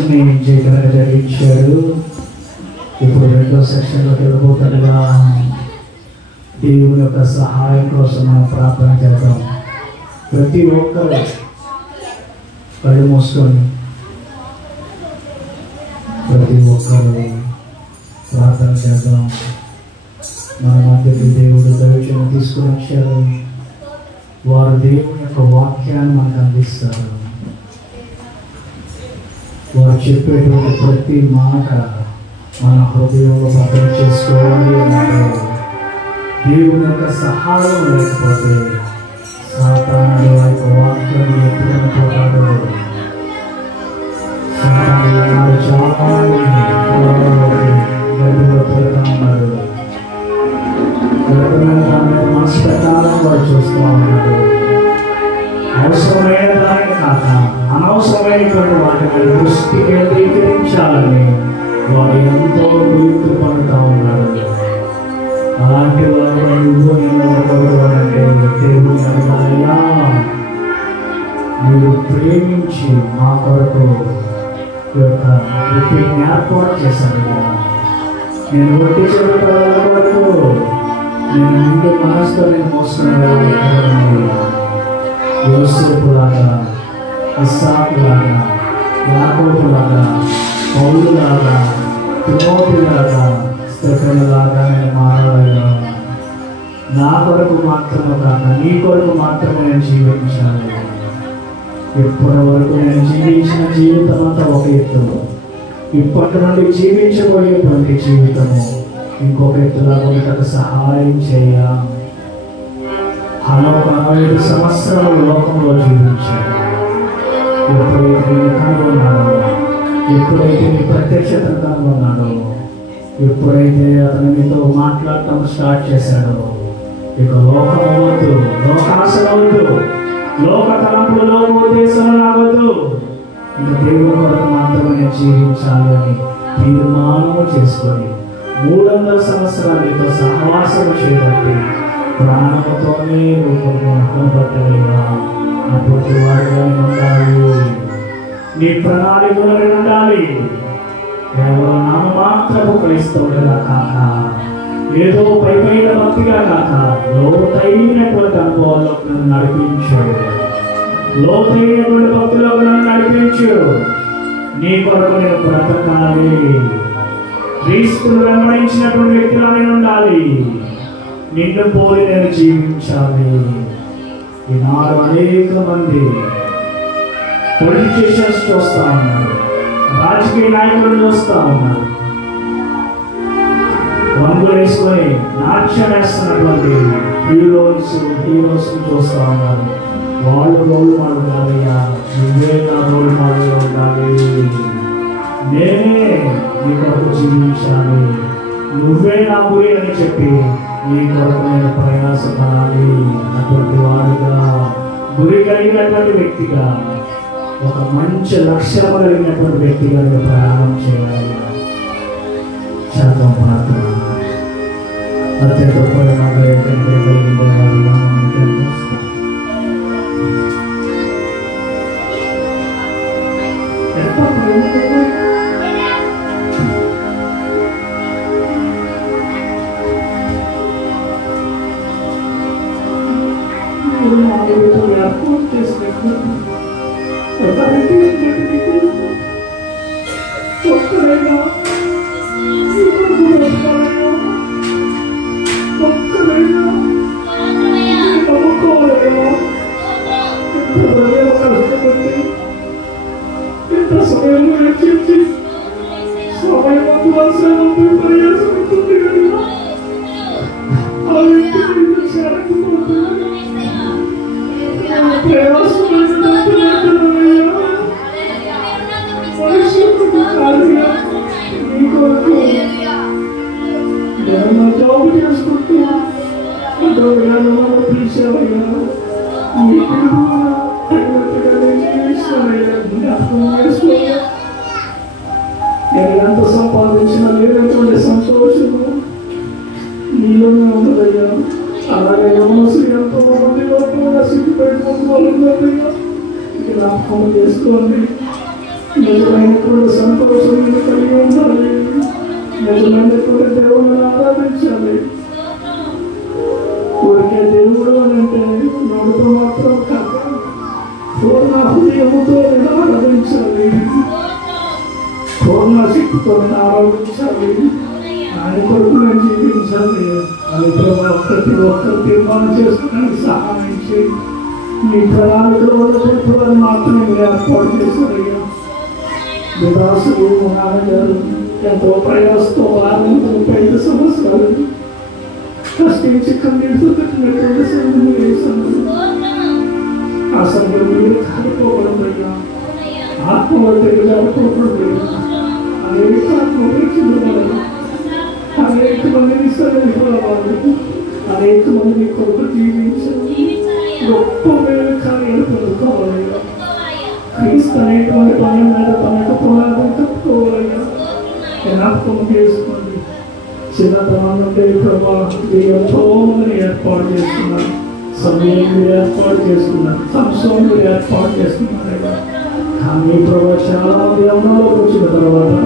సెక్షన్ని జయకరంగా జరిగించాడు. ఇప్పుడు రెండో సెక్షన్లోకి వెళ్ళిపోతుండగా దేవుని యొక్క సహాయం కోసం మనం ప్రార్థన చేద్దాం. ప్రతి ఒక్కరు కళ్ళు మూసుకొని ప్రతి ఒక్కరు ప్రార్థన చేద్దాం. మన మధ్యకి దేవుడు దైవజనం తీసుకుని వచ్చారు. వారు దేవుని యొక్క వాక్యాన్ని మనకు అందిస్తారు. వారు చెప్పేటువంటి ప్రతి మాట మన హృదయంలో భద్రం చేసుకోవాలి అంటే దేవుని యొక్క సహాయం లేకపోతే సాతానుడు ఆ యొక్క వాక్యాన్ని ఎత్తుకొని పోతాడు. సాతానుడు చాలా గడిలో పెడతా ఉన్నాడు. మనసు పెట్టాలని వాడు చూస్తూ ఉన్నాడు. అవసరమైన దాన్ని కాక అనవసరమైనటువంటి వాటిని దృష్టి కేంద్రీకరించాలని వాడు ఎంతో గుర్తు పడుతూ ఉన్నాడు. అలాంటి వారు నువ్వు నిలబడవాడంటే దేవుని అడగాలయ్యా, మీరు ప్రేమించి మా కొరకు యొక్క రిపీట్ని ఏర్పాటు చేశారు కదా. నేను ఒట్టి చెబుతాను, నేను ఇంటి మనసుతో నేను మోసుకునే యోసేపులాగా, ఇస్సాకులాగా, యాకోబులాగా, పౌలులాగా, తిమోతిలాగా, స్తెఫనులాగా నేను మారాలయ్యా. నా కొరకు మాత్రమే కాక నీ కొరకు మాత్రమే నేను జీవించాలి. ఇప్పటి వరకు నేను జీవించిన జీవితం అంతా ఒక ఎత్తు, ఇప్పటి నుండి జీవించబోయేటువంటి జీవితము ఇంకొక ఎత్తులా ఉండటకు సహాయం చేయ. 45 సంవత్సరాల లోకంలో జీవించాడు. ఎప్పుడైతే నీ కనుగొన్నాడో, ఎప్పుడైతే నీ ప్రత్యక్షతను కనుగొన్నాడో, ఎప్పుడైతే అతను మీతో మాట్లాడటం స్టార్ట్ చేశాడో, ఇక లోకం వద్దు, లోకాశ వద్దు, లోక తలంపులు, లోక ఉద్దేశం రావద్దు, ఇక దేవుని కొరకు మాత్రమే నేను జీవించాలి అని తీర్మానము చేసుకొని 300 సంవత్సరాలు నీతో సహవాసం చేయబట్టి ప్రాణంతోనే రూపొందబట్టలేదా అటువంటి వారిగా ఉండాలి. నీ ప్రణాళికలో ఉండాలి. కేవలం నామమాత్రపు క్రైస్తవుడిగా కాక, ఏదో పైపైన భక్తిగా కాక, లోతైనటువంటి అనుభవాల్లో నన్ను నడిపించు. లోతైనటువంటి భక్తిలో నన్ను నడిపించు. నీ కొరకు నేను బ్రతకాలి. క్రీస్తును వెంబడించినటువంటి వ్యక్తిగా నేను ఉండాలి. నిన్ను పోలి నేను జీవించాలి. ఈనాడు అనేక మంది పొలిటీషియన్స్ చూస్తా ఉన్నారు, రాజకీయ నాయకులు చూస్తా ఉన్నారు, రంగులు వేసుకొని నాట్యం వేస్తున్నటువంటి హీరోస్ చూస్తా ఉన్నారు. వాళ్ళు రోల్ మోడల్ కాదయ్యా, నువ్వే నా రోల్ మోడల్ ఉండాలి. నేనే నీ కొరకు జీవించాలి, నువ్వే నా గురి అని చెప్పి నీ కొరకు నేను ప్రయాసపడాలి. అటువంటి వాడుగా, గురి కలిగినటువంటి వ్యక్తిగా, ఒక మంచి లక్ష్యం కలిగినటువంటి వ్యక్తిగా నేను ప్రయాణం చేయాలి. శాతం ప్రార్థన అత్యంత ప్రేమగా కలిగిన వారిగా ఎంత సంపాదించినా లేనటువంటి సంతోషము నీలోనే ఉండదయ్యా. అలాగే మనసు ఎంతో మంది లోపల సిగ్గుపడిపోతుందయ్యా. జ్ఞాపకం చేసుకోండి. నిజమైనటువంటి సంతోషం కలిగి ఉండాలి. నిజమైనటువంటి దేవుడిని ఆరాధించాలి. ఊరికే దేవుడు అని అంటే నోటితో మాత్రం కాక పూర్ణ హృదయముతో నేను ఆరాధించాలి. పూర్ణ శక్తితో ఆరాధించాలి. ఆయన కొరకు నేను జీవించాలి అని ప్రభావ ప్రతి ఒక్కరు తీర్మానం చేసుకోవడానికి సహాయం చేయి. మీ ప్రణాళికలో వారు మాత్రమే మీరు ఏర్పాటు చేశారయ్యా. విదాసులు నాన్నగారు ఎంతో ప్రయాసంతో 35 సంవత్సరాలు కష్టించి కన్నీటితో కట్టినటువంటి సంఘం వేశాను. ఆ సంఘం మీరు కాలిపోకూడదయ్యా. ఆత్మలో తెగజారిపోకూడదయ్యా. అనేక ఆత్మపరీక్షలు అనేక మందిని సరిపోవాలి. అనేక మందిని కొరకు జీవించాలి. గొప్ప మేలు కార్యాలు పొందుకోవాలయ్యా. క్రీస్తు అనేటువంటి పని మీద తన యొక్క పునాదం కప్పుకోవాలయ్యా. జ్ఞాపకం చేసుకోండి. చిన్నతనం నుండి ప్రభావ ఎంతో మందిని ఏర్పాటు చేస్తున్నారు. సమయం మీరు ఏర్పాటు చేస్తున్నారు. సంవత్సరం మీరు ఏర్పాటు చేస్తున్నారయ్యా. కానీ ప్రభావ చాలా వ్యవహారంలోకి వచ్చిన తర్వాత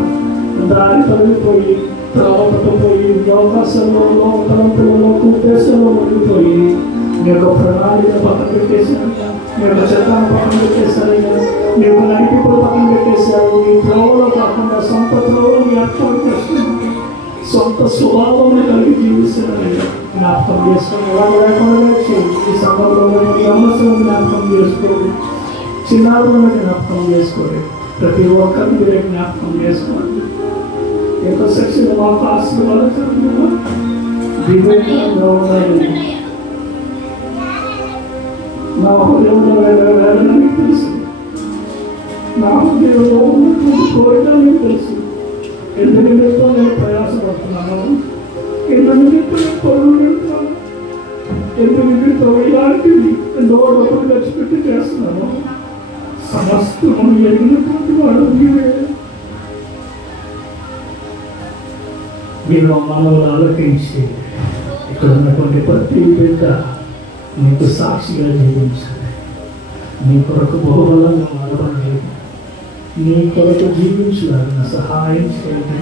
దారి తొలగిపోయి త్రావపట్టు పోయి అవకాశంలో తలంపులలో ఉద్దేశంలో ఉండిపోయి మీ యొక్క ప్రణాళిక పక్కన పెట్టేశారు. మీ యొక్క చట్టాన్ని పక్కన పెట్టేశారయ్యా. మీ యొక్క నడిపిప్పుడు పక్కన పెట్టేశారు. మీ త్రోవలో కాకుండా సొంత త్రోవలు ఏర్పాటు చేస్తున్నారు. సొంత స్వభావం కలిగి జీవిస్తున్నారయ్యా. జ్ఞాపకం చేసుకొని ఎలా లేకుండా చేయండి. ఈ సందర్భంలో అవసరం జ్ఞాపకం చేసుకోండి. చిన్నారులను జ్ఞాపకం చేసుకోండి. ప్రతి ఒక్కరిని మీరే జ్ఞాపకం చేసుకోండి. యొక్క శిక్షణ మాకు ఆశీర్వాదకరంగా దివ్యంగా ఉన్నాయి. నా హృదయంలో వేదన మీకు తెలుసు. నా హృదయంలో ఉన్నటువంటి కోరిక మీకు తెలుసు. ఎందుకు నిమిత్తం నేను ప్రయాసపడుతున్నాను, ఎందుకు నిమిత్తం నేను పనులు పెడుతున్నాను, ఎందుకు నిమిత్తం ఇలాంటివి ఎన్నో డబ్బులు ఖర్చు పెట్టి చేస్తున్నాను. సమస్తము ఎదిగినటువంటి వాడు నీవే. మీరు మనవులు ఆలోచించి ఇక్కడ ఉన్నటువంటి ప్రతి బిడ్డ నీకు సాక్షిగా జీవించాలి. నీ కొరకు బహుబలంగా వాడబడి నీ కొరకు జీవించాలని సహాయం చేయండి.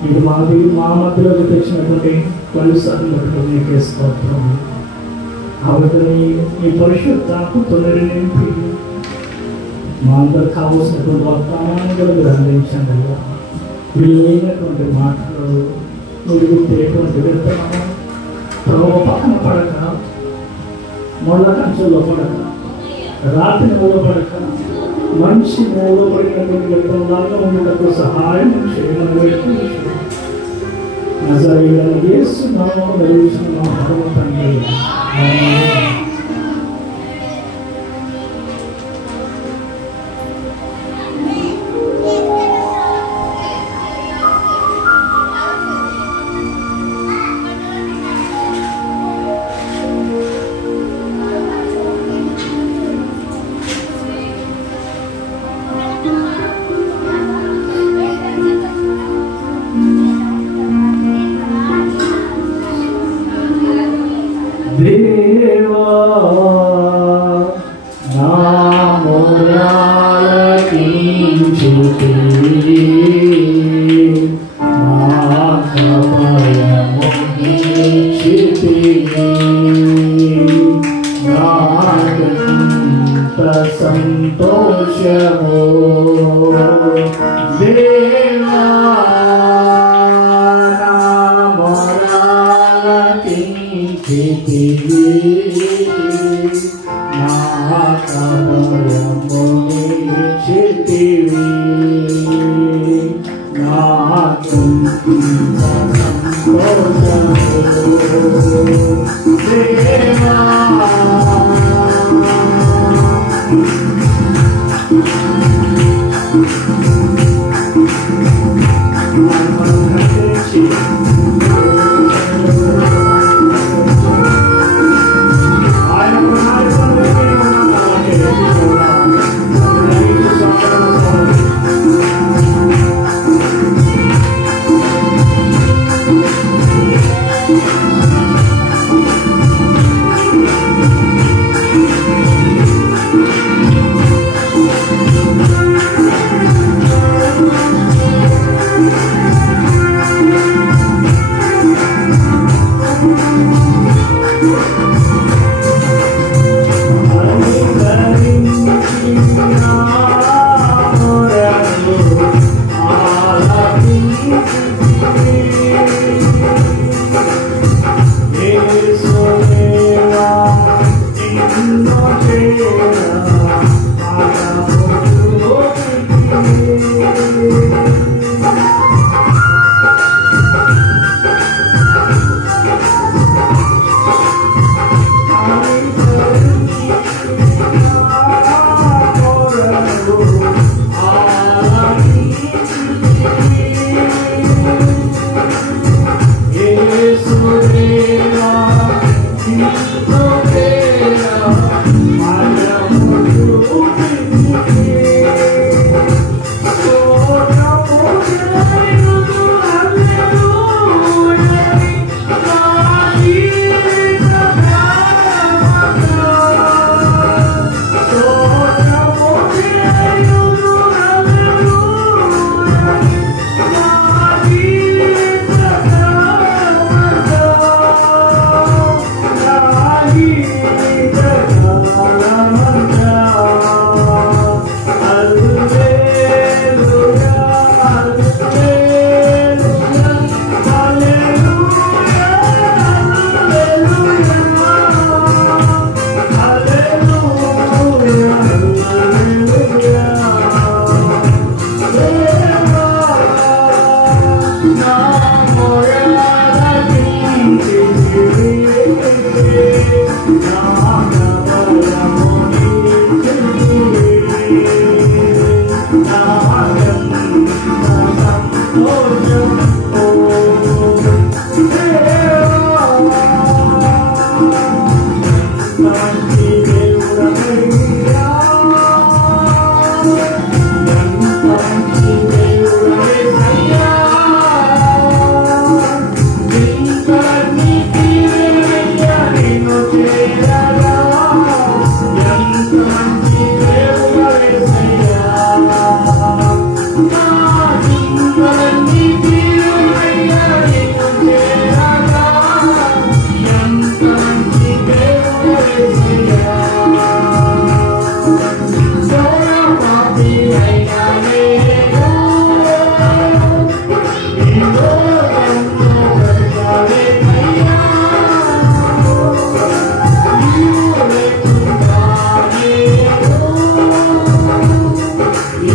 మీరు మా మధ్యలోకి తెచ్చినటువంటి కొన్నిసార్లు బట్టి నీకే స్తోత్రం. అవతని ఈ పరిశుద్ధాత్మతో నింపి మా అందరు కావలసినటువంటి వాగ్దానాన్ని కూడా మీరు అందించండి. విలువైనటువంటి మాటలు నుడిగుట్టేటువంటి విత్తనము త్రోవ పక్కన పడక, ముళ్ళ కంచెలో పడక, రాత్రి మూలపడక, మంచి మూలపడినటువంటి విత్తనంలాగా ఉండటకు సహాయం చేయమని వేడుకుంటున్నాను. నజరేయుడైన యేసు నామములో అడుగుచున్నాము తండ్రి. ఆమేన్.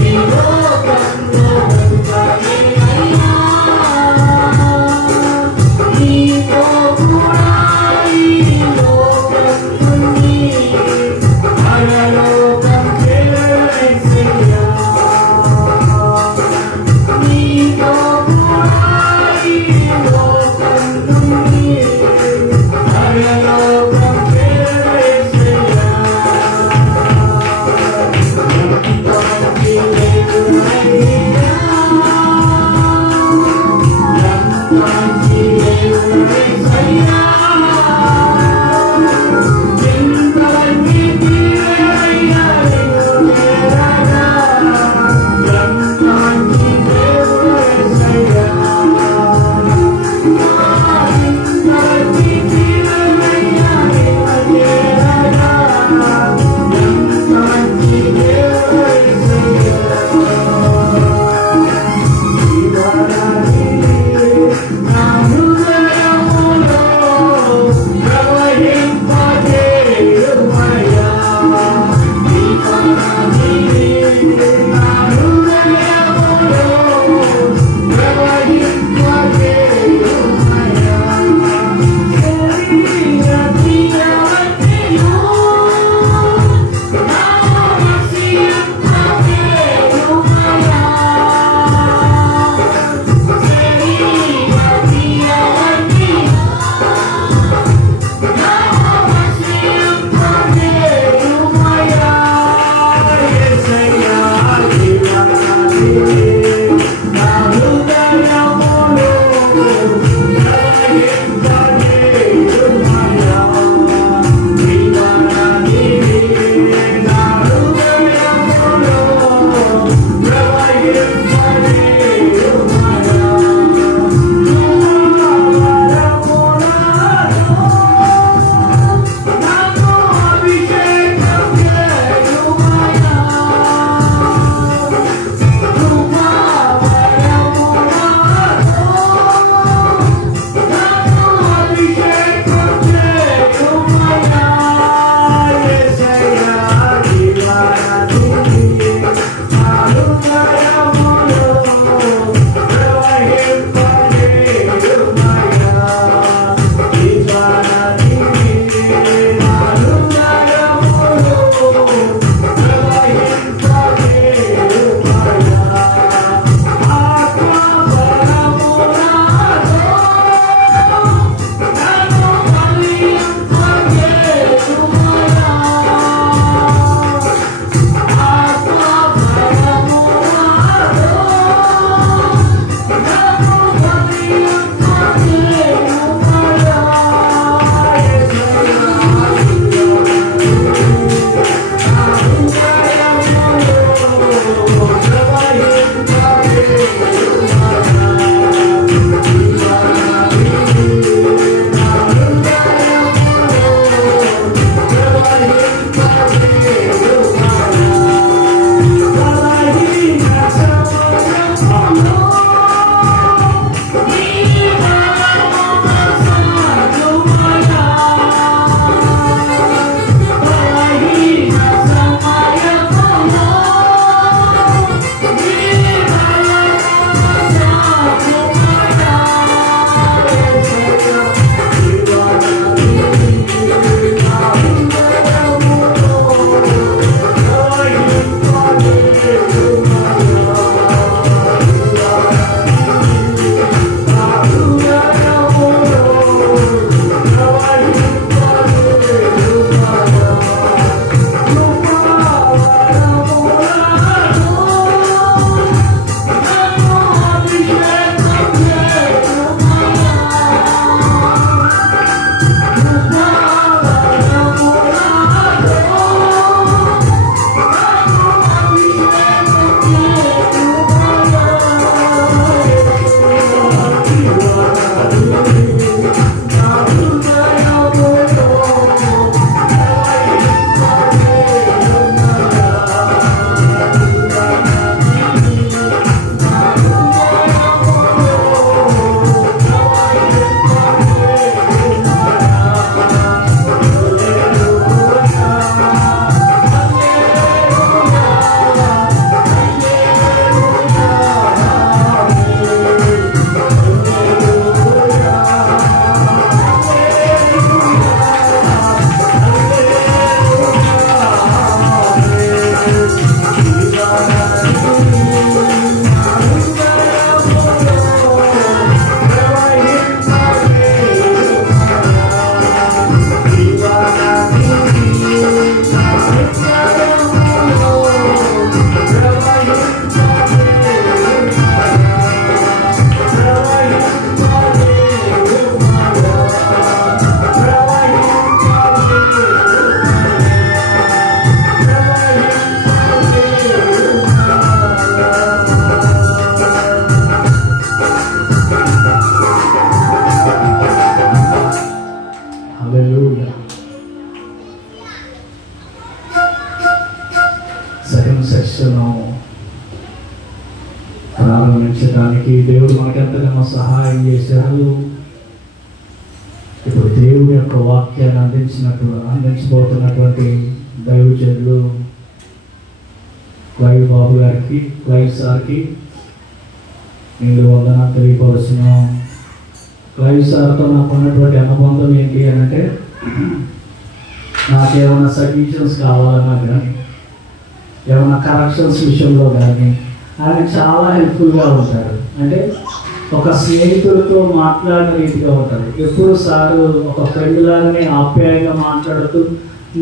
ఈ లోకంలో ప్రారంభించడానికి దేవుడు మనకెంతగానో సహాయం చేశారు. ఇప్పుడు దేవుడి యొక్క వాక్యాన్ని అందించబోతున్నటువంటి దైవజనులు క్లైవ్ బాబు గారికి, క్లైవ్ సార్కి నేను వందనాలు తెలియపరుస్తున్నాం. క్లైవ్ సార్తో నాకు ఉన్నటువంటి అనుబంధం ఏంటి అని అంటే, నాకేమైనా సజెషన్స్ కావాలన్నా కానీ, ఏమైనా కరెక్షన్స్ విషయంలో కానీ ఆయన చాలా హెల్ప్ఫుల్గా ఉంటారు. అంటే ఒక స్నేహితులతో మాట్లాడిన రీతిగా ఉంటారు. ఎప్పుడు సారు ఒక ఫ్రెండ్ లాగానే ఆప్యాయంగా మాట్లాడుతూ,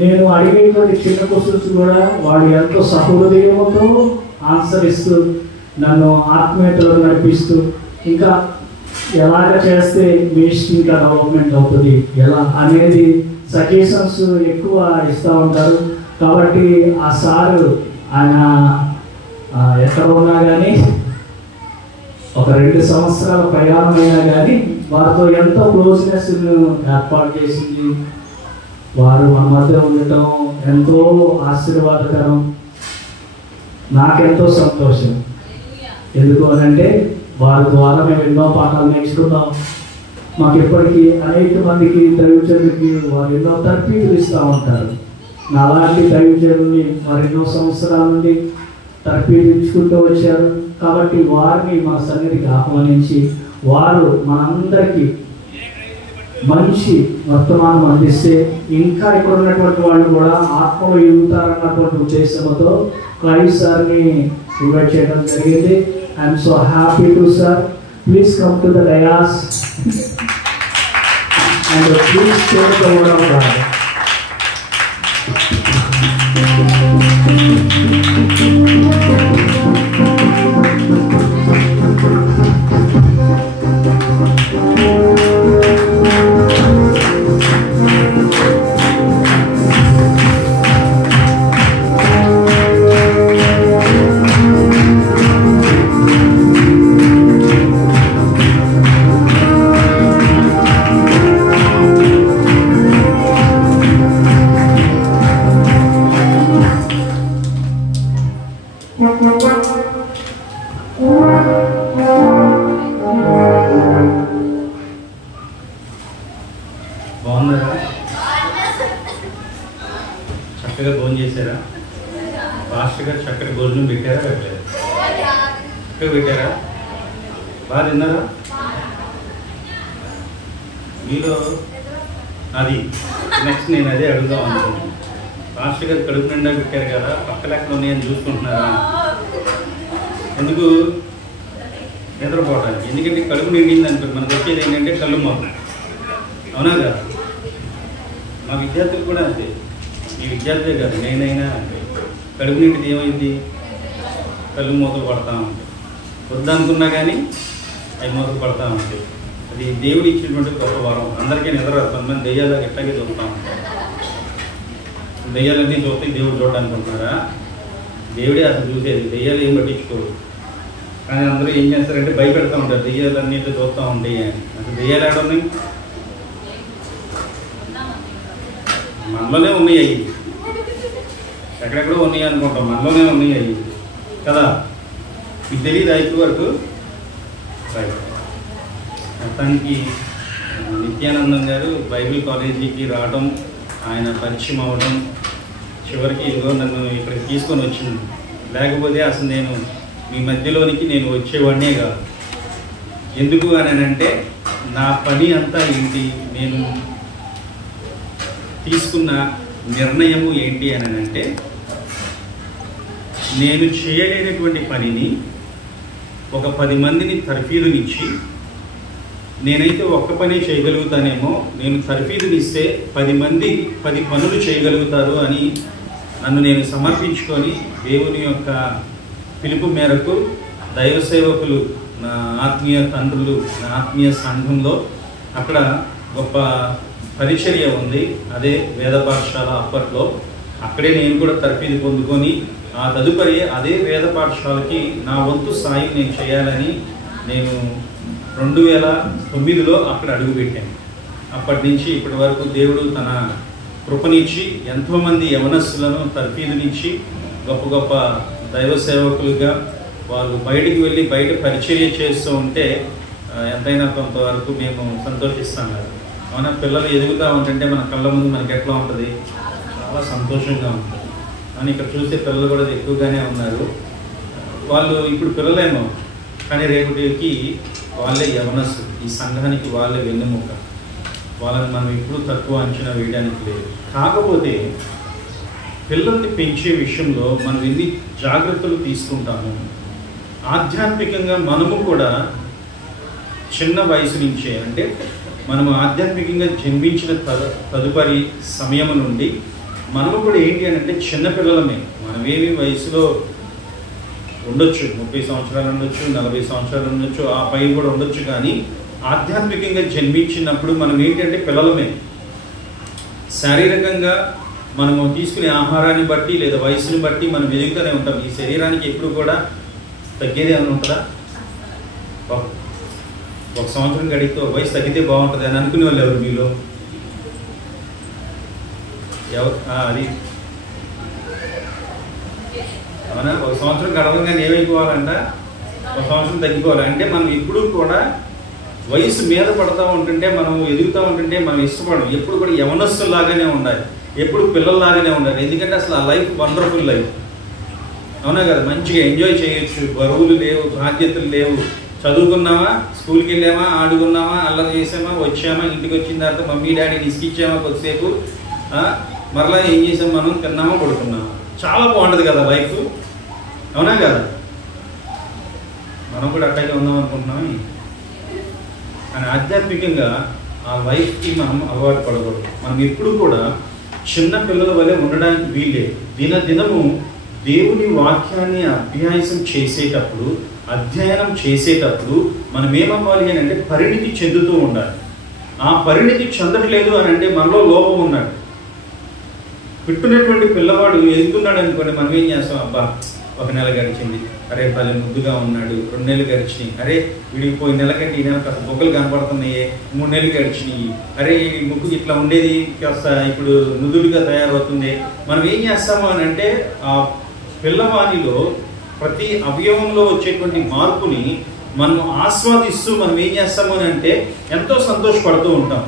నేను అడిగేటువంటి చిన్న క్వశ్చన్స్ కూడా వాడు ఎంతో సహృదయంతో ఆన్సర్ ఇస్తూ, నన్ను ఆత్మీయతలో నడిపిస్తూ, ఇంకా ఎలాగ చేస్తే మినిస్ట్రీ ఇంకా డెవలప్మెంట్ అవుతుంది ఎలా అనేది సజెషన్స్ ఎక్కువ ఇస్తూ ఉంటారు. కాబట్టి ఆ సారు ఆయన ఎక్కడ ఉన్నా కానీ, ఒక 2 సంవత్సరాల ప్రయాణం అయినా కానీ వారితో ఎంతో క్లోజ్నెస్ ఏర్పాటు చేసింది. వారు మన మధ్య ఉండటం ఎంతో ఆశీర్వాదకరం. నాకెంతో సంతోషం. ఎందుకు అనంటే వారి ద్వారా మేము ఎన్నో పాఠాలు నేర్చుకున్నాం. మాకు ఇప్పటికీ అనేక మందికి దైవజనులకి వారు ఎన్నో తర్ఫీదులు ఇస్తూ ఉంటారు. నాలాంటి దైవజనుల్ని వారు ఎన్నో సంవత్సరాల నుండి తర్ఫీదించుకుంటూ వచ్చారు. కాబట్టి వారిని మన సన్నిధికి ఆహ్వానించి వారు మనందరికీ మంచి వర్తమానం అందిస్తే ఇంకా ఇక్కడ ఉన్నటువంటి వాళ్ళు కూడా ఆత్మలో ఎదుగుతారన్నటువంటి ఉద్దేశంతో క్లైవ్ సార్ని ఇన్వైట్ చేయడం జరిగింది. I'm so happy to sir. Please come to the dais and please share the word of God. బాగున్నారా? చక్కగా భోజనం చేశారా? పాస్టర్ గారు చక్కటి భోజనం పెట్టారా? పెట్టలేదు? చక్కగా పెట్టారా? బాగా తిన్నారా? మీలో అది నెక్స్ట్ నేను అదే అడుగుదాం అనుకుంటున్నాను. పాస్టర్ గారు కడుపు నిండా పెట్టారు కదా, పక్క లెక్కలు ఉన్నాయని చూసుకుంటున్నారా? ఎందుకు? నిద్రపోవడానికి. ఎందుకంటే కడుపు నిండింది అనుకోండి, మనకు వచ్చేది ఏంటంటే కళ్ళు మొత్తం. అవునా కదా? మా విద్యార్థులు కూడా అంతే. ఈ విద్యార్థులే కాదు, నేనైనా అంతే. కడుపు నిండిది ఏమైంది? కళ్ళు మూతలు పడతా ఉంటాయి. వద్దనుకున్నా కానీ అవి మూతలు పడతా ఉంటాయి. అది దేవుడు ఇచ్చినటువంటి గొప్ప వరం. అందరికీ నిద్ర రాదు. కొంతమంది దెయ్యాలకు ఎట్లాగే చూస్తూ ఉంటారు. దెయ్యాలన్నీ చూస్తే దేవుడు చూడాలనుకుంటున్నారా? దేవుడే అసలు చూసేది. దెయ్యాలు ఏం పట్టించుకోరు. కానీ అందరూ ఏం చేస్తారంటే భయపెడతా ఉంటారు, దెయ్యాలన్నీ చూస్తూ ఉంటాయి అని. అసలు దెయ్యాలు ఆడున్నాయి మనలోనే ఉన్నాయి. అయ్యి ఎక్కడెక్కడో ఉన్నాయి అనుకుంటాం, మనలోనే ఉన్నాయి అయ్యి కదా. మీకు తెలియదు ఐదు వరకు. మొత్తానికి నిత్యానందం గారు బైబిల్ కాలేజీకి రావడం, ఆయన పరిచయం అవ్వడం, చివరికి ఇదిగో నన్ను ఇక్కడికి తీసుకొని వచ్చింది. లేకపోతే అసలు నేను మీ మధ్యలోనికి నేను వచ్చేవాడినే కాదు. ఎందుకు అని అంటే నా పని అంతా ఏంటి, నేను తీసుకున్న నిర్ణయము ఏంటి అని అంటే, నేను చేయలేనటువంటి పనిని ఒక 10 మందిని తర్ఫీదునిచ్చి, నేనైతే ఒక్క పని చేయగలుగుతానేమో, నేను తర్ఫీదునిస్తే 10 మంది 10 పనులు చేయగలుగుతారు అని నన్ను నేను సమర్పించుకొని దేవుని యొక్క పిలుపు మేరకు దైవ సేవకులు, నా ఆత్మీయ తండ్రులు, నా ఆత్మీయ సంఘంలో అక్కడ గొప్ప పరిచర్య ఉంది. అదే వేద పాఠశాల. అప్పట్లో అక్కడే నేను కూడా తర్ఫీదు పొందుకొని ఆ తదుపరి అదే వేద పాఠశాలకి నా వంతు సాయం నేను చేయాలని నేను 2009లో అక్కడ అడుగుపెట్టాను. అప్పటి నుంచి ఇప్పటి వరకు దేవుడు తన కృపనిచ్చి ఎంతోమంది యవనస్తులను తర్ఫీదునిచ్చి గొప్ప గొప్ప దైవ సేవకులుగా వాళ్ళు బయటికి వెళ్ళి బయట పరిచర్య చేస్తూ ఉంటే ఎంతైనా కొంతవరకు మేము సంతోషిస్తాం కదా. అవునా, పిల్లలు ఎదుగుతూ ఉంటుంటే మన కళ్ళ ముందు మనకి ఎట్లా ఉంటుంది, చాలా సంతోషంగా ఉంటుంది. అని ఇక్కడ చూస్తే పిల్లలు కూడా ఎక్కువగానే ఉన్నారు. వాళ్ళు ఇప్పుడు పిల్లలేమో, కానీ రేపటికి వాళ్ళే యవనస్తులు, ఈ సంఘానికి వాళ్ళే వెన్నెముక. వాళ్ళని మనం ఎప్పుడు తక్కువ అంచనా వేయడానికి లేదు. కాకపోతే పిల్లల్ని పెంచే విషయంలో మనం ఎన్ని జాగ్రత్తలు తీసుకుంటాము. ఆధ్యాత్మికంగా మనము కూడా చిన్న వయసు నుంచే, అంటే మనము ఆధ్యాత్మికంగా జన్మించిన తదుపరి సమయం నుండి మనము కూడా ఏంటి అని అంటే చిన్నపిల్లలమే. మనమేమి వయసులో ఉండొచ్చు, 30 సంవత్సరాలు ఉండొచ్చు, 40 సంవత్సరాలు ఉండొచ్చు, ఆ పై కూడా ఉండొచ్చు. కానీ ఆధ్యాత్మికంగా జన్మించినప్పుడు మనం ఏంటంటే పిల్లలమే. శారీరకంగా మనము తీసుకునే ఆహారాన్ని బట్టి లేదా వయసుని బట్టి మనం ఎదుగుతూనే ఉంటాం. ఈ శరీరానికి ఎప్పుడు కూడా తగ్గేది ఏమైనా ఉంటుందా? ఒక సంవత్సరం గడిగితే వయసు తగ్గితే బాగుంటుంది అని అనుకునే వాళ్ళు ఎవరు మీలో? అది అవునా? ఒక సంవత్సరం గడవగానే ఏమైపోవాలంట, ఒక సంవత్సరం తగ్గిపోవాలి. అంటే మనం ఎప్పుడు కూడా వయసు మీద పడుతూ ఉంటుంటే, మనం ఎదుగుతూ ఉంటుంటే మనం ఇష్టపడం. ఎప్పుడు కూడా యవనస్తులాగానే ఉండాలి, ఎప్పుడు పిల్లల్లాగానే ఉండాలి. ఎందుకంటే అసలు ఆ లైఫ్ వండర్ఫుల్ లైఫ్, అవునా కదా? మంచిగా ఎంజాయ్ చేయొచ్చు, బరువులు లేవు, బాధ్యతలు లేవు. చదువుకున్నామా, స్కూల్కి వెళ్ళామా, ఆడుకున్నామా, అల్లరి చేసామా, వచ్చామా, ఇంటికి వచ్చిన తర్వాత మమ్మీ డాడీని ఇసుకిచ్చామా కొద్దిసేపు, మరలా ఏం చేసాం, మనం తిన్నామా, పడుకున్నామా. చాలా బాగుంటుంది కదా లైఫ్, అవునా కదా? మనం కూడా అట్టాగే ఉందాం అనుకుంటున్నాం. కానీ ఆధ్యాత్మికంగా ఆ లైఫ్కి మనం అలవాటు పడకూడదు. మనం ఎప్పుడు కూడా చిన్న పిల్లల వలె ఉండడానికి వీలే. దినదినము దేవుని వాక్యాన్ని అధ్యయనం చేసేటప్పుడు మనం ఏమవ్వాలి అని అంటే పరిణితి చెందుతూ ఉండాలి. ఆ పరిణితి చెందట్లేదు అని అంటే మనలో లోపం ఉన్నాడు. పుట్టినటువంటి పిల్లవాడు ఎదుగుతున్నాడు అనుకోండి, మనం ఏం చేస్తాం, అబ్బా 1 నెల గడిచింది, అరే భలే ముద్దుగా ఉన్నాడు, 2 నెలలు గడిచినాయి, అరే వీడికి పోయి నెల కంటే ఈ నెల కాస్త బొగ్గలు కనపడుతున్నాయి, 3 నెలలు గడిచినాయి, అరే ఈ ముక్కు ఇట్లా ఉండేది కాస్త ఇప్పుడు నుదులుగా తయారవుతుంది. మనం ఏం చేస్తాము అని అంటే ఆ పిల్లవాడిలో ప్రతి అవయవంలో వచ్చేటువంటి మార్పుని మనం ఆస్వాదిస్తూ మనం ఏం చేస్తాము అని అంటే ఎంతో సంతోషపడుతూ ఉంటాం.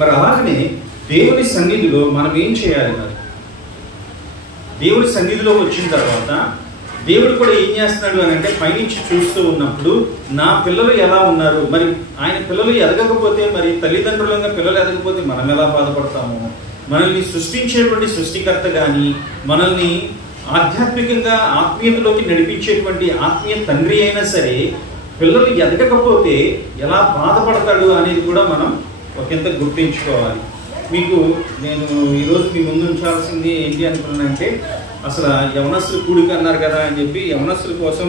మరి అలాగనే దేవుని సన్నిధిలో మనం ఏం చేయాలి? మరి దేవుని సన్నిధిలోకి వచ్చిన తర్వాత దేవుడు కూడా ఏం చేస్తున్నాడు అని అంటే పైనుంచి చూస్తూ ఉన్నప్పుడు నా పిల్లలు ఎలా ఉన్నారు, మరి ఆయన పిల్లలు ఎదగకపోతే, మరి తల్లిదండ్రులంగా పిల్లలు ఎదగకపోతే మనం ఎలా బాధపడతాము? మనల్ని సృష్టించేటువంటి సృష్టికర్త కానీ, మనల్ని ఆధ్యాత్మికంగా ఆత్మీయతలోకి నడిపించేటువంటి ఆత్మీయ తండ్రి అయినా సరే పిల్లలు ఎదగకపోతే ఎలా బాధపడతాడు అనేది కూడా మనం ఒకంత గుర్తించుకోవాలి. మీకు నేను ఈరోజు మీ ముందు ఉంచాల్సింది ఏంటి అనుకున్నానంటే, అసలు యవనస్తులు కూడిక అన్నారు కదా అని చెప్పి యవనస్తుల కోసం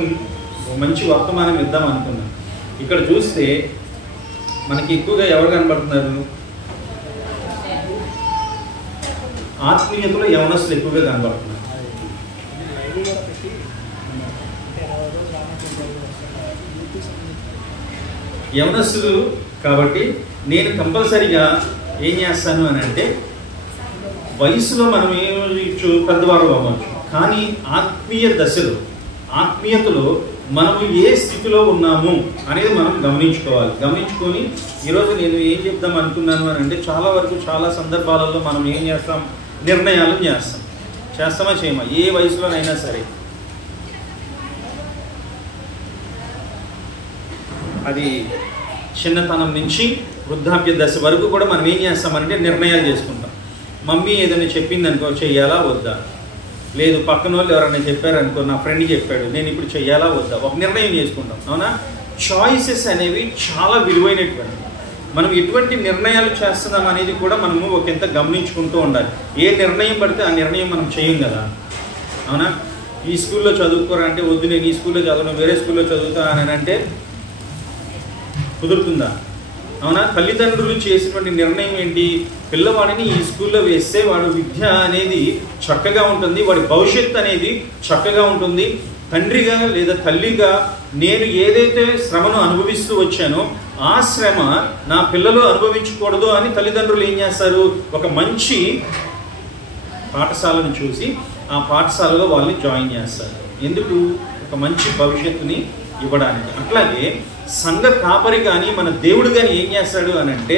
మంచి వర్తమానం ఇద్దాం అనుకున్నాను. ఇక్కడ చూస్తే మనకి ఎక్కువగా ఎవరు కనబడుతున్నారు? ఆత్మీయతలో యవనస్తులు ఎక్కువగా కనబడుతున్నారు. యవనస్తులు కాబట్టి నేను కంపల్సరీగా ఏం చేస్తాను అని అంటే, వయసులో మనం ఏమొచ్చు, పెద్దవారు అవ్వచ్చు, కానీ ఆత్మీయ దశలో, ఆత్మీయతలో మనము ఏ స్థితిలో ఉన్నాము అనేది మనం గమనించుకొని ఈరోజు నేను ఏం చెప్దాం అనుకున్నాను అని అంటే, చాలా వరకు చాలా సందర్భాలలో మనం ఏం చేస్తాం, నిర్ణయాలు చేస్తామా చేయమా, ఏ వయసులోనైనా సరే. అది చిన్నతనం నుంచి వృద్ధాప్య దశ వరకు కూడా మనం ఏం చేస్తామంటే నిర్ణయాలు చేసుకుంటాం. మమ్మీ ఏదైనా చెప్పింది అనుకో, చెయ్యాలా వద్దా, లేదు పక్కన వాళ్ళు ఎవరైనా చెప్పారనుకో, నా ఫ్రెండ్ చెప్పాడు, నేను ఇప్పుడు చెయ్యాలా వద్దా, ఒక నిర్ణయం చేసుకుంటాం. అవునా? చాయిసెస్ అనేవి చాలా విలువైనటువంటి. మనం ఎటువంటి నిర్ణయాలు చేస్తున్నాం అనేది కూడా మనము ఒకంత గమనించుకుంటూ ఉండాలి. ఏ నిర్ణయం పడితే ఆ నిర్ణయం మనం చేయం కదా. అవునా? ఈ స్కూల్లో చదువుకోరా అంటే, వద్దు నేను ఈ స్కూల్లో చదవను, వేరే స్కూల్లో చదువుతా అని అంటే కుదురుతుందా? అవునా? తల్లిదండ్రులు చేసినటువంటి నిర్ణయం ఏంటి? పిల్లవాడిని ఈ స్కూల్లో వేస్తే వాడు విద్య అనేది చక్కగా ఉంటుంది, వాడి భవిష్యత్తు అనేది చక్కగా ఉంటుంది. తండ్రిగా లేదా తల్లిగా నేను ఏదైతే శ్రమను అనుభవిస్తూ వచ్చానో ఆ శ్రమ నా పిల్లలు అనుభవించకూడదు అని తల్లిదండ్రులు ఏం చేస్తారు, ఒక మంచి పాఠశాలను చూసి ఆ పాఠశాలలో వాళ్ళని జాయిన్ చేస్తారు. ఎందుకు? ఒక మంచి భవిష్యత్తుని ఇవ్వడానికి. అట్లాగే సంఘ కాపరి కానీ మన దేవుడు కానీ ఏం చేస్తాడు అని అంటే,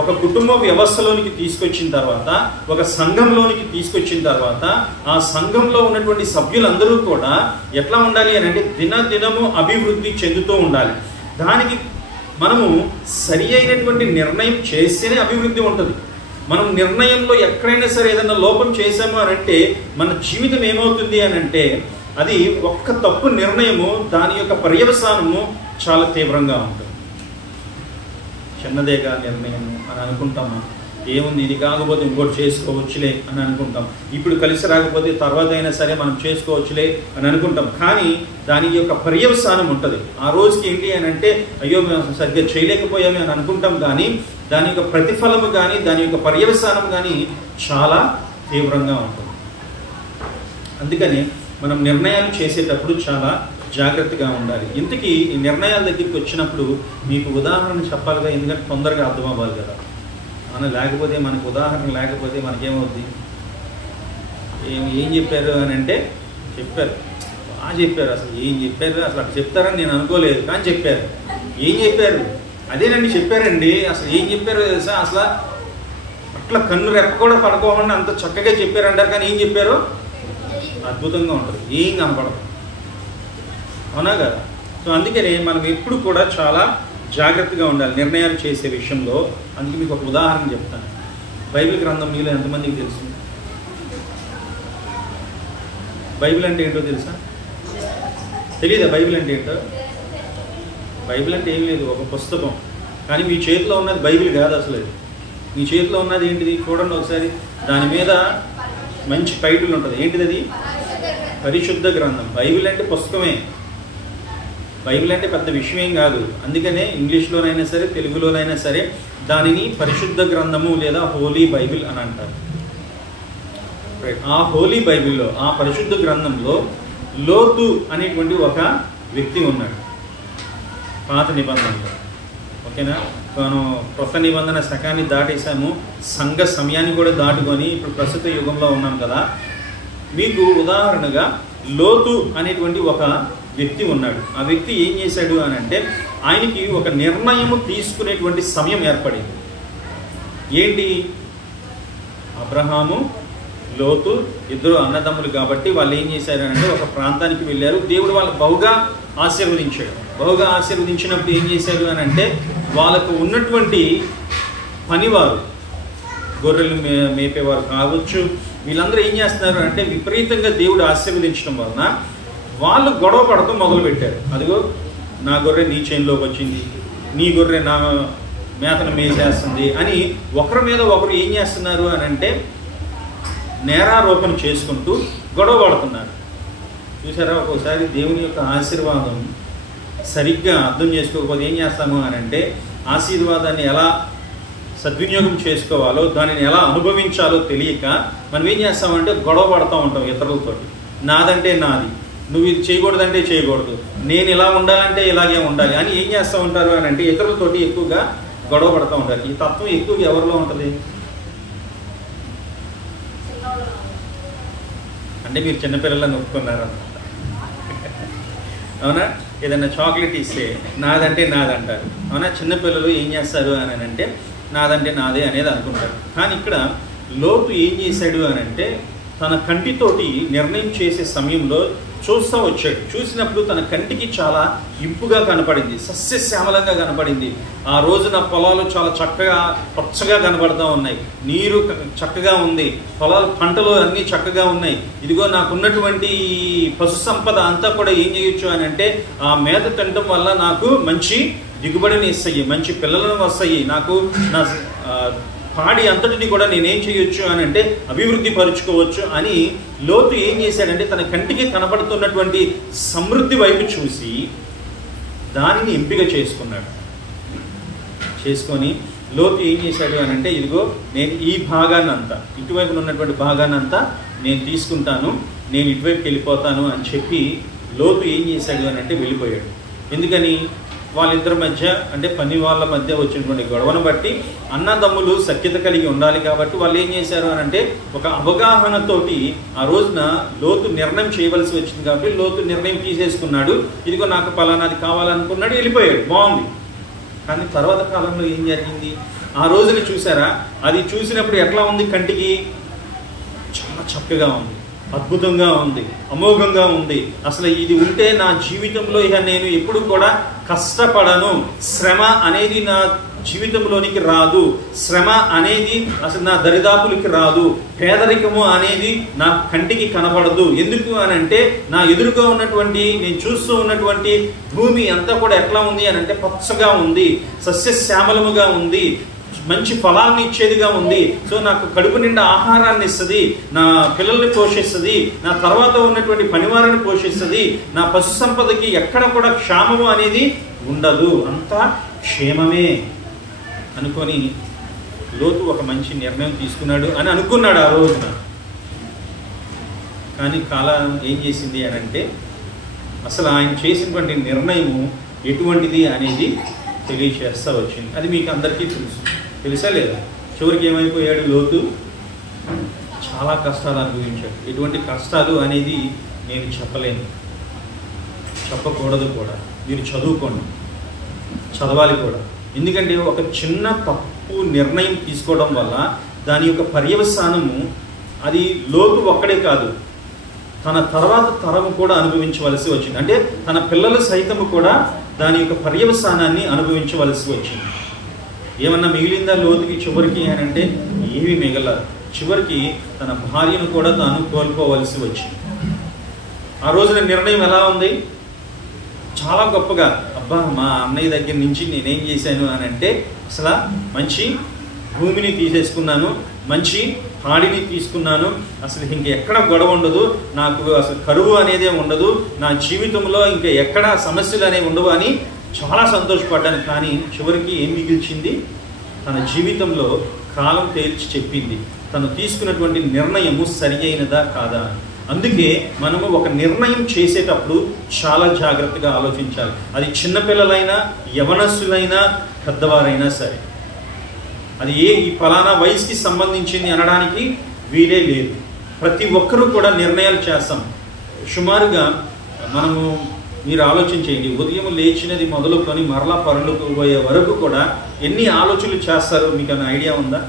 ఒక కుటుంబ వ్యవస్థలోనికి తీసుకొచ్చిన తర్వాత, ఒక సంఘంలోనికి తీసుకొచ్చిన తర్వాత, ఆ సంఘంలో ఉన్నటువంటి సభ్యులందరూ కూడా ఎట్లా ఉండాలి అని అంటే దినదినము అభివృద్ధి చెందుతూ ఉండాలి. దానికి మనము సరి అయినటువంటి నిర్ణయం చేస్తేనే అభివృద్ధి ఉంటుంది. మనం నిర్ణయంలో ఎక్కడైనా సరే ఏదైనా లోపం చేసాము అని అంటే మన జీవితం ఏమవుతుంది అని అంటే, అది ఒక్క తప్పు నిర్ణయము దాని యొక్క పర్యవసానము చాలా తీవ్రంగా ఉంటుంది. చిన్నదేగా నిర్ణయము అని అనుకుంటామా, ఏముంది ఇది కాకపోతే ఇంకోటి చేసుకోవచ్చులే అని అనుకుంటాం, ఇప్పుడు కలిసి రాకపోతే తర్వాత అయినా సరే మనం చేసుకోవచ్చులే అని అనుకుంటాం. కానీ దాని యొక్క పర్యవసానం ఉంటుంది. ఆ రోజుకి ఏంటి అని అంటే, అయ్యో మేము సరిగ్గా చేయలేకపోయామే అని అనుకుంటాం, కానీ దాని యొక్క ప్రతిఫలము కానీ దాని యొక్క పర్యవసానం కానీ చాలా తీవ్రంగా ఉంటుంది. అందుకని మనం నిర్ణయాలు చేసేటప్పుడు చాలా జాగ్రత్తగా ఉండాలి. ఇంతకీ ఈ నిర్ణయాల దగ్గరికి వచ్చినప్పుడు మీకు ఉదాహరణ చెప్పాలిగా, ఎందుకంటే తొందరగా అర్థం అవ్వాలి కదా. లేకపోతే మనకు ఉదాహరణ లేకపోతే మనకేమవుద్ది, ఏం చెప్పారు అని అంటే చెప్పారు, బాగా చెప్పారు, అసలు ఏం చెప్పారు, అసలు అట్లా చెప్తారని నేను అనుకోలేదు, కానీ చెప్పారు. ఏం చెప్పారు? అదేనండి చెప్పారండి. అసలు ఏం చెప్పారో తెలుసా, అసలు అట్లా కన్ను రెప్ప కూడా పడుకోకుండా అంత చక్కగా చెప్పారంటారు, కానీ ఏం చెప్పారో అద్భుతంగా ఉంటుంది, ఏం కనపడదు. అవునా కదా? సో అందుకనే మనం ఎప్పుడు కూడా చాలా జాగ్రత్తగా ఉండాలి నిర్ణయాలు చేసే విషయంలో. అందుకే మీకు ఒక ఉదాహరణ చెప్తాను. బైబిల్ గ్రంథం మీలో ఎంతమందికి తెలుసు? బైబిల్ అంటే ఏంటో తెలుసా? తెలీదా బైబిల్ అంటే ఏంటో? బైబిల్ అంటే ఏం లేదు, ఒక పుస్తకం. కానీ మీ చేతిలో ఉన్నది బైబిల్ కాదు అసలు. మీ చేతిలో ఉన్నది ఏంటిది చూడండి ఒకసారి. దాని మీద మంచి టైటిల్ ఉంటుంది. ఏంటిది అది? పరిశుద్ధ గ్రంథం. బైబిల్ అంటే పుస్తకమే. బైబిల్ అంటే పెద్ద విషయం కాదు. అందుకనే ఇంగ్లీష్లోనైనా సరే తెలుగులోనైనా సరే దానిని పరిశుద్ధ గ్రంథము లేదా హోలీ బైబిల్ అని అంటారు. ఆ హోలీ బైబిల్లో, ఆ పరిశుద్ధ గ్రంథంలో లోతు అనేటువంటి ఒక వ్యక్తి ఉన్నాడు పాత నిబంధనలో. ఓకేనా? మనం కొత్త నిబంధన శకాన్ని దాటేసాము, సంఘ సమయాన్ని కూడా దాటుకొని ఇప్పుడు ప్రస్తుత యుగంలో ఉన్నాం కదా. మీకు ఉదాహరణగా లోతు అనేటువంటి ఒక వ్యక్తి ఉన్నాడు. ఆ వ్యక్తి ఏం చేశాడు అని అంటే, ఆయనకి ఒక నిర్ణయం తీసుకునేటువంటి సమయం ఏర్పడింది. ఏంటి? అబ్రహాము లోతు ఇద్దరు అన్నదమ్ములు కాబట్టి వాళ్ళు ఏం చేశారు అంటే ఒక ప్రాంతానికి వెళ్ళారు. దేవుడు వాళ్ళని బహుగా ఆశీర్వదించాడు. బహుగా ఆశీర్వదించినప్పుడు ఏం చేశారు అని అంటే, వాళ్ళకు ఉన్నటువంటి పనివారు, గొర్రెలు మేపేవారు కావచ్చు, వీళ్ళందరూ ఏం చేస్తున్నారు అంటే విపరీతంగా దేవుడు ఆశీర్వదించడం వలన వాళ్ళు గొడవ పడటం మొదలుపెట్టారు. అదిగో నా గొర్రె నీ చేనులోకి వచ్చింది, నీ గొర్రె నా మేతను మేసేస్తుంది అని ఒకరి మీద ఒకరు ఏం చేస్తున్నారు అని అంటే నేరారోపణ చేసుకుంటూ గొడవ పడుతున్నారు. చూసారా? ఒక్కోసారి దేవుని యొక్క ఆశీర్వాదం సరిగ్గా అర్థం చేసుకోకపోతే ఏం చేస్తాము అని అంటే, ఆశీర్వాదాన్ని ఎలా సద్వినియోగం చేసుకోవాలో, దానిని ఎలా అనుభవించాలో తెలియక మనం ఏం చేస్తామంటే గొడవ పడుతూ ఉంటాం ఇతరులతో. నాదంటే నాది, నువ్వు ఇది చేయకూడదంటే చేయకూడదు, నేను ఇలా ఉండాలంటే ఇలాగే ఉండాలి అని ఏం చేస్తూ ఉంటారు అని అంటే ఇతరులతోటి ఎక్కువగా గొడవ పడుతూ ఉంటారు. ఈ తత్వం ఎక్కువగా ఎవరిలో ఉంటుంది అంటే మీరు చిన్నపిల్లలను ఒప్పుకున్నారన్నమాట. అవునా? ఏదైనా చాక్లెట్ ఇస్తే నాదంటే నాదంటారు. అవునా? చిన్నపిల్లలు ఏం చేస్తారు అని అంటే నాదంటే నాదే అనేది అనుకుంటారు. కానీ ఇక్కడ లోతు ఏం చేశాడు అని అంటే తన కంటితోటి నిర్ణయం చేసే సమయంలో చూస్తూ వచ్చాడు. చూసినప్పుడు తన కంటికి చాలా ఇంపుగా కనపడింది, సస్యశ్యామలంగా కనపడింది. ఆ రోజున పొలాలు చాలా చక్కగా పచ్చగా కనపడుతూ ఉన్నాయి, నీరు చక్కగా ఉంది, పొలాలు పంటలు అన్నీ చక్కగా ఉన్నాయి. ఇదిగో నాకున్నటువంటి పశు సంపద అంతా కూడా ఏం చేయొచ్చు అని అంటే ఆ మేత తినడం వల్ల నాకు మంచి దిగుబడిని ఇస్తాయి, మంచి పిల్లలను వస్తాయి, నాకు నా పాడి అంతటిని కూడా నేనేం చేయొచ్చు అని అంటే అభివృద్ధి పరుచుకోవచ్చు అని లోతు ఏం చేశాడంటే తన కంటికి కనపడుతున్నటువంటి సమృద్ధి వైపు చూసి దానిని ఎంపిక చేసుకొని లోతు ఏం చేశాడు అని అంటే ఇదిగో నేను ఈ భాగాన్నంతా, ఇటువైపున ఉన్నటువంటి భాగాన్నంతా నేను తీసుకుంటాను, నేను ఇటువైపుకి వెళ్ళిపోతాను అని చెప్పి లోతు ఏం చేశాడు అని అంటే వెళ్ళిపోయాడు. ఎందుకని? వాళ్ళిద్దరి మధ్య అంటే పని వాళ్ళ మధ్య వచ్చినటువంటి గొడవను బట్టి అన్నదమ్ములు సఖ్యత కలిగి ఉండాలి కాబట్టి వాళ్ళు ఏం చేశారు అని అంటే ఒక అవగాహనతోటి ఆ రోజున లోతు నిర్ణయం చేయవలసి వచ్చింది కాబట్టి లోతు నిర్ణయం తీసేసుకున్నాడు. ఇదిగో నాకు పలానాది కావాలనుకున్నాడు, వెళ్ళిపోయాడు, బాగుంది. కానీ తర్వాత కాలంలో ఏం జరిగింది? ఆ రోజున చూసారా, అది చూసినప్పుడు ఎట్లా ఉంది? కంటికి చాలా చక్కగా ఉంది, అద్భుతంగా ఉంది, అమోఘంగా ఉంది. అసలు ఇది ఉంటే నా జీవితంలో ఇక నేను ఎప్పుడు కూడా కష్టపడను, శ్రమ అనేది నా జీవితంలోనికి రాదు, శ్రమ అనేది అసలు నా దరిదాపులకి రాదు, పేదరికము అనేది నా కంటికి కనపడదు. ఎందుకు అని అంటే నా ఎదురుగా ఉన్నటువంటి నేను చూస్తూ ఉన్నటువంటి భూమి అంతా కూడా ఎట్లా ఉంది అని అంటే పచ్చగా ఉంది, సస్యశ్యామలముగా ఉంది, మంచి ఫలాన్ని ఇచ్చేదిగా ఉంది. సో నాకు కడుపు నిండా ఆహారాన్ని ఇస్తుంది, నా పిల్లల్ని పోషిస్తుంది, నా తర్వాత ఉన్నటువంటి పనివారిని పోషిస్తుంది, నా పశు సంపదకి ఎక్కడ కూడా క్షామము అనేది ఉండదు, అంతా క్షేమమే అనుకొని లోతు ఒక మంచి నిర్ణయం తీసుకున్నాడు అని అనుకున్నాడు ఆ రోజున. కానీ కాలం ఏం చేసింది అని అంటే అసలు ఆయన చేసినటువంటి నిర్ణయము ఎటువంటిది అనేది తెలియచేస్తూ వచ్చింది. అది మీకు అందరికీ తెలుసా లేదా? చివరికి ఏమైపోయాడు లోతు? చాలా కష్టాలు అనుభవించాడు. ఎటువంటి కష్టాలు అనేది నేను చెప్పలేను, చెప్పకూడదు కూడా. మీరు చదువుకోండి, చదవాలి కూడా. ఎందుకంటే ఒక చిన్న తప్పు నిర్ణయం తీసుకోవడం వల్ల దాని యొక్క పర్యవసానము అది లోతు ఒక్కడే కాదు, తన తర్వాత తరము కూడా అనుభవించవలసి వచ్చింది. అంటే తన పిల్లలు సైతము కూడా దాని యొక్క పర్యవసానాన్ని అనుభవించవలసి వచ్చింది. ఏమన్నా మిగిలిందా లోతుకి చివరికి అని అంటే ఏమీ మిగలదు. చివరికి తన భార్యను కూడా తాను కోల్పోవలసి వచ్చింది. ఆ రోజున నిర్ణయం ఎలా ఉంది? చాలా గొప్పగా, అబ్బా మా అన్నయ్య దగ్గర నుంచి నేనేం చేశాను అని అంటే అసలు మంచి భూమిని తీసేసుకున్నాను, మంచి పాడిని తీసుకున్నాను, అసలు ఇంకెక్కడ గొడవ ఉండదు, నాకు అసలు కరువు అనేదే ఉండదు, నా జీవితంలో ఇంకా ఎక్కడ సమస్యలు అనేవి ఉండవు అని చాలా సంతోషపడ్డాను. కానీ చివరికి ఏం మిగిల్చింది? తన జీవితంలో కాలం తేల్చి చెప్పింది తను తీసుకున్నటువంటి నిర్ణయము సరి అయినదా కాదా. అందుకే మనము ఒక నిర్ణయం చేసేటప్పుడు చాలా జాగ్రత్తగా ఆలోచించాలి. అది చిన్నపిల్లలైనా, యవనస్తులైనా, పెద్దవారైనా సరే. అది ఈ ఫలానా వయసుకి సంబంధించింది అనడానికి వీలే లేదు. ప్రతి ఒక్కరూ కూడా నిర్ణయాలు చేస్తాం. సుమారుగా మనము మీరు ఆలోచించేయండి, ఉదయం లేచినది మొదలుకొని మరలా పనులకు పోయే వరకు కూడా ఎన్ని ఆలోచనలు చేస్తారో మీకు అన్న ఐడియా ఉందా?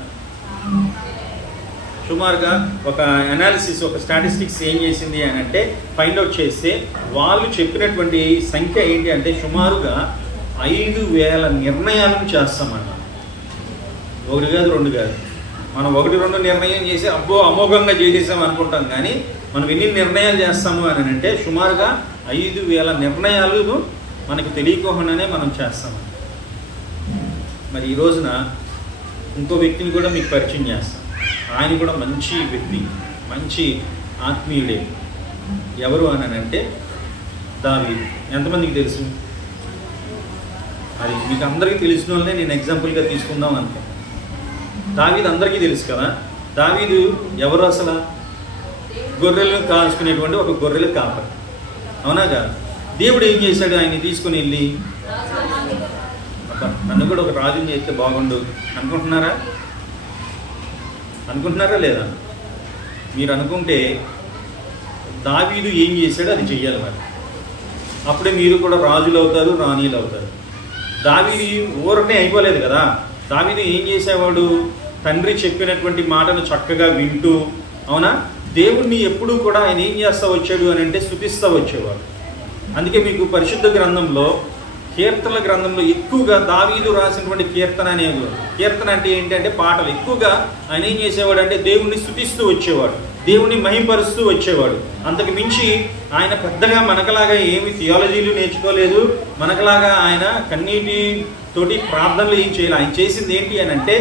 సుమారుగా ఒక అనాలిసిస్, ఒక స్టాటిస్టిక్స్ ఏం చేసింది అని అంటే ఫైండ్ అవుట్ చేస్తే వాళ్ళు చెప్పినటువంటి సంఖ్య ఏంటి అంటే సుమారుగా 5,000 నిర్ణయాలను చేస్తామన్న. ఒకటి కాదు, రెండు కాదు. మనం 1-2 నిర్ణయం చేసి అబ్బో అమోఘంగా చేసేసాం అనుకుంటాం. కానీ మనం ఎన్ని నిర్ణయాలు చేస్తాము అని అంటే సుమారుగా 5,000 నిర్ణయాలు మనకి తెలియకుండానే మనం చేస్తాము. మరి ఈ రోజున ఇంకో వ్యక్తిని కూడా మీకు పరిచయం చేస్తాం. ఆయన కూడా మంచి వ్యక్తి, మంచి ఆత్మీయుడే. ఎవరు అని అంటే దావీదు. ఎంతమందికి తెలుసు? అది మీకు అందరికీ తెలిసిన వాళ్ళనే నేను ఎగ్జాంపుల్గా తీసుకుందాం అనుకో. దావీదు అందరికీ తెలుసు కదా. దావీదు ఎవరు? అసలు గొర్రెలను కాల్చుకునేటువంటి ఒక గొర్రెల కాపరి, అవునా కాదు? దేవుడు ఏం చేశాడు? ఆయన్ని తీసుకుని వెళ్ళి నన్ను కూడా ఒక రాజుని చేస్తే బాగుండు అనుకుంటున్నారా లేదా? మీరు అనుకుంటే దావీదు ఏం చేశాడో అది చెయ్యాలి. మరి అప్పుడే మీరు కూడా రాజులు అవుతారు, రాణీలు అవుతారు. దావీదు ఊరనే అయిపోలేదు కదా. దావీదు ఏం చేసేవాడు? తండ్రి చెప్పినటువంటి మాటను చక్కగా వింటూ, అవునా, దేవుణ్ణి ఎప్పుడూ కూడా ఆయన ఏం చేస్తూ వచ్చాడు అని అంటే స్తుతిస్తూ వచ్చేవాడు. అందుకే మీకు పరిశుద్ధ గ్రంథంలో, కీర్తనల గ్రంథంలో ఎక్కువగా దావీదు రాసినటువంటి కీర్తన అనేది, కీర్తన అంటే ఏంటి అంటే పాటలు. ఎక్కువగా ఆయన ఏం చేసేవాడు అంటే దేవుణ్ణి స్తుతిస్తూ వచ్చేవాడు, దేవుణ్ణి మహింపరుస్తూ వచ్చేవాడు. అంతకు మించి ఆయన పెద్దగా మనకలాగా ఏమి థియాలజీలు నేర్చుకోలేదు, మనకలాగా ఆయన కన్నీటితోటి ప్రార్థనలు ఏం చేయాలి. ఆయన చేసింది ఏంటి అని అంటే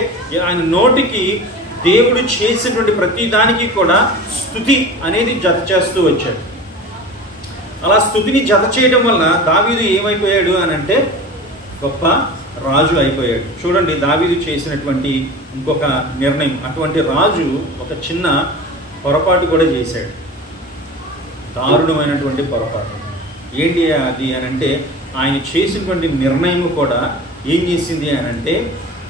ఆయన నోటికి దేవుడు చేసినటువంటి ప్రతి దానికి కూడా స్తుతి అనేది జత చేస్తూ వచ్చాడు. అలా స్తుతిని జత చేయడం వల్ల దావీదు ఏమైపోయాడు అని అంటే గొప్ప రాజు అయిపోయాడు. చూడండి దావీదు చేసినటువంటి ఇంకొక నిర్ణయం. అటువంటి రాజు ఒక చిన్న పొరపాటు కూడా చేశాడు, దారుణమైనటువంటి పొరపాటు. ఏంటి అది అని అంటే ఆయన చేసినటువంటి నిర్ణయం కూడా ఏం చేసింది అని అంటే,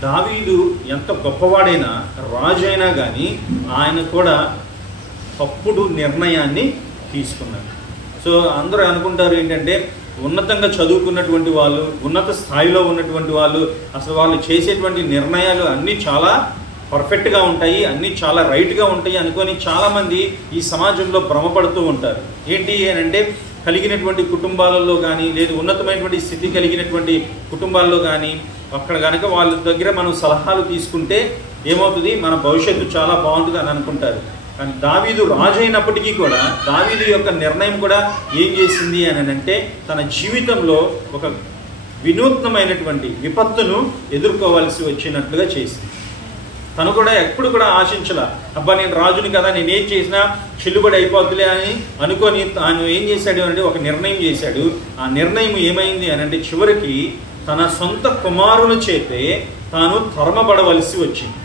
దావీదు ఎంత గొప్పవాడైనా రాజు అయినా కానీ ఆయన కూడా తప్పుడు నిర్ణయాన్ని తీసుకున్నాడు. సో అందరూ అనుకుంటారు ఏంటంటే, ఉన్నతంగా చదువుకున్నటువంటి వాళ్ళు, ఉన్నత స్థాయిలో ఉన్నటువంటి వాళ్ళు, అసలు వాళ్ళు చేసేటువంటి నిర్ణయాలు అన్నీ చాలా పర్ఫెక్ట్గా ఉంటాయి, అన్నీ చాలా రైట్గా ఉంటాయి అనుకొని చాలామంది ఈ సమాజంలో భ్రమపడుతూ ఉంటారు. ఏంటి అని అంటే, కలిగినటువంటి కుటుంబాలలో కానీ, లేదు ఉన్నతమైనటువంటి స్థితి కలిగినటువంటి కుటుంబాల్లో కానీ అక్కడ కనుక వాళ్ళ దగ్గర మనం సలహాలు తీసుకుంటే ఏమవుతుంది, మన భవిష్యత్తు చాలా బాగుంటుంది అని అనుకుంటారు. కానీ దావీదు రాజు అయినప్పటికీ కూడా దావీదు యొక్క నిర్ణయం కూడా ఏం చేసింది అని అంటే, తన జీవితంలో ఒక వినూత్నమైనటువంటి విపత్తును ఎదుర్కోవాల్సి వచ్చినట్లుగా చేసింది. తను కూడా ఎప్పుడు కూడా ఆశించలా, అబ్బా నేను రాజుని కదా, నేనేం చేసినా చెల్లుబడి అయిపోతులే అని అనుకొని తాను ఏం చేశాడు అంటే ఒక నిర్ణయం చేశాడు. ఆ నిర్ణయం ఏమైంది అని అంటే, చివరికి తన సొంత కుమారుని చేతే తాను తరమబడవలసి వచ్చింది.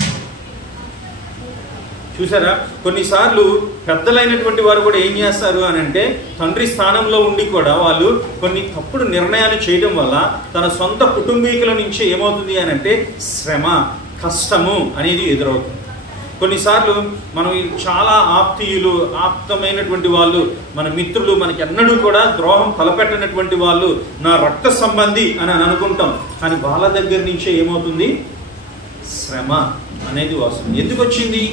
చూసారా, కొన్నిసార్లు పెద్దలైనటువంటి వారు కూడా ఏం చేస్తారు అని అంటే, తండ్రి స్థానంలో ఉండి కూడా వాళ్ళు కొన్ని తప్పుడు నిర్ణయాలు చేయడం వల్ల తన సొంత కుటుంబీకుల నుంచి ఏమవుతుంది అని అంటే శ్రమ, కష్టము అనేది ఎదురవుతుంది. కొన్నిసార్లు మనం చాలా ఆప్తమైనటువంటి వాళ్ళు, మన మిత్రులు, మనకి ఎన్నడూ కూడా ద్రోహం తలపెట్టినటువంటి వాళ్ళు, నా రక్త సంబంధి అని అనుకుంటాం. కానీ వాళ్ళ దగ్గర నుంచే ఏమవుతుంది, శ్రమ అనేది వస్తుంది. ఎందుకు వచ్చింది?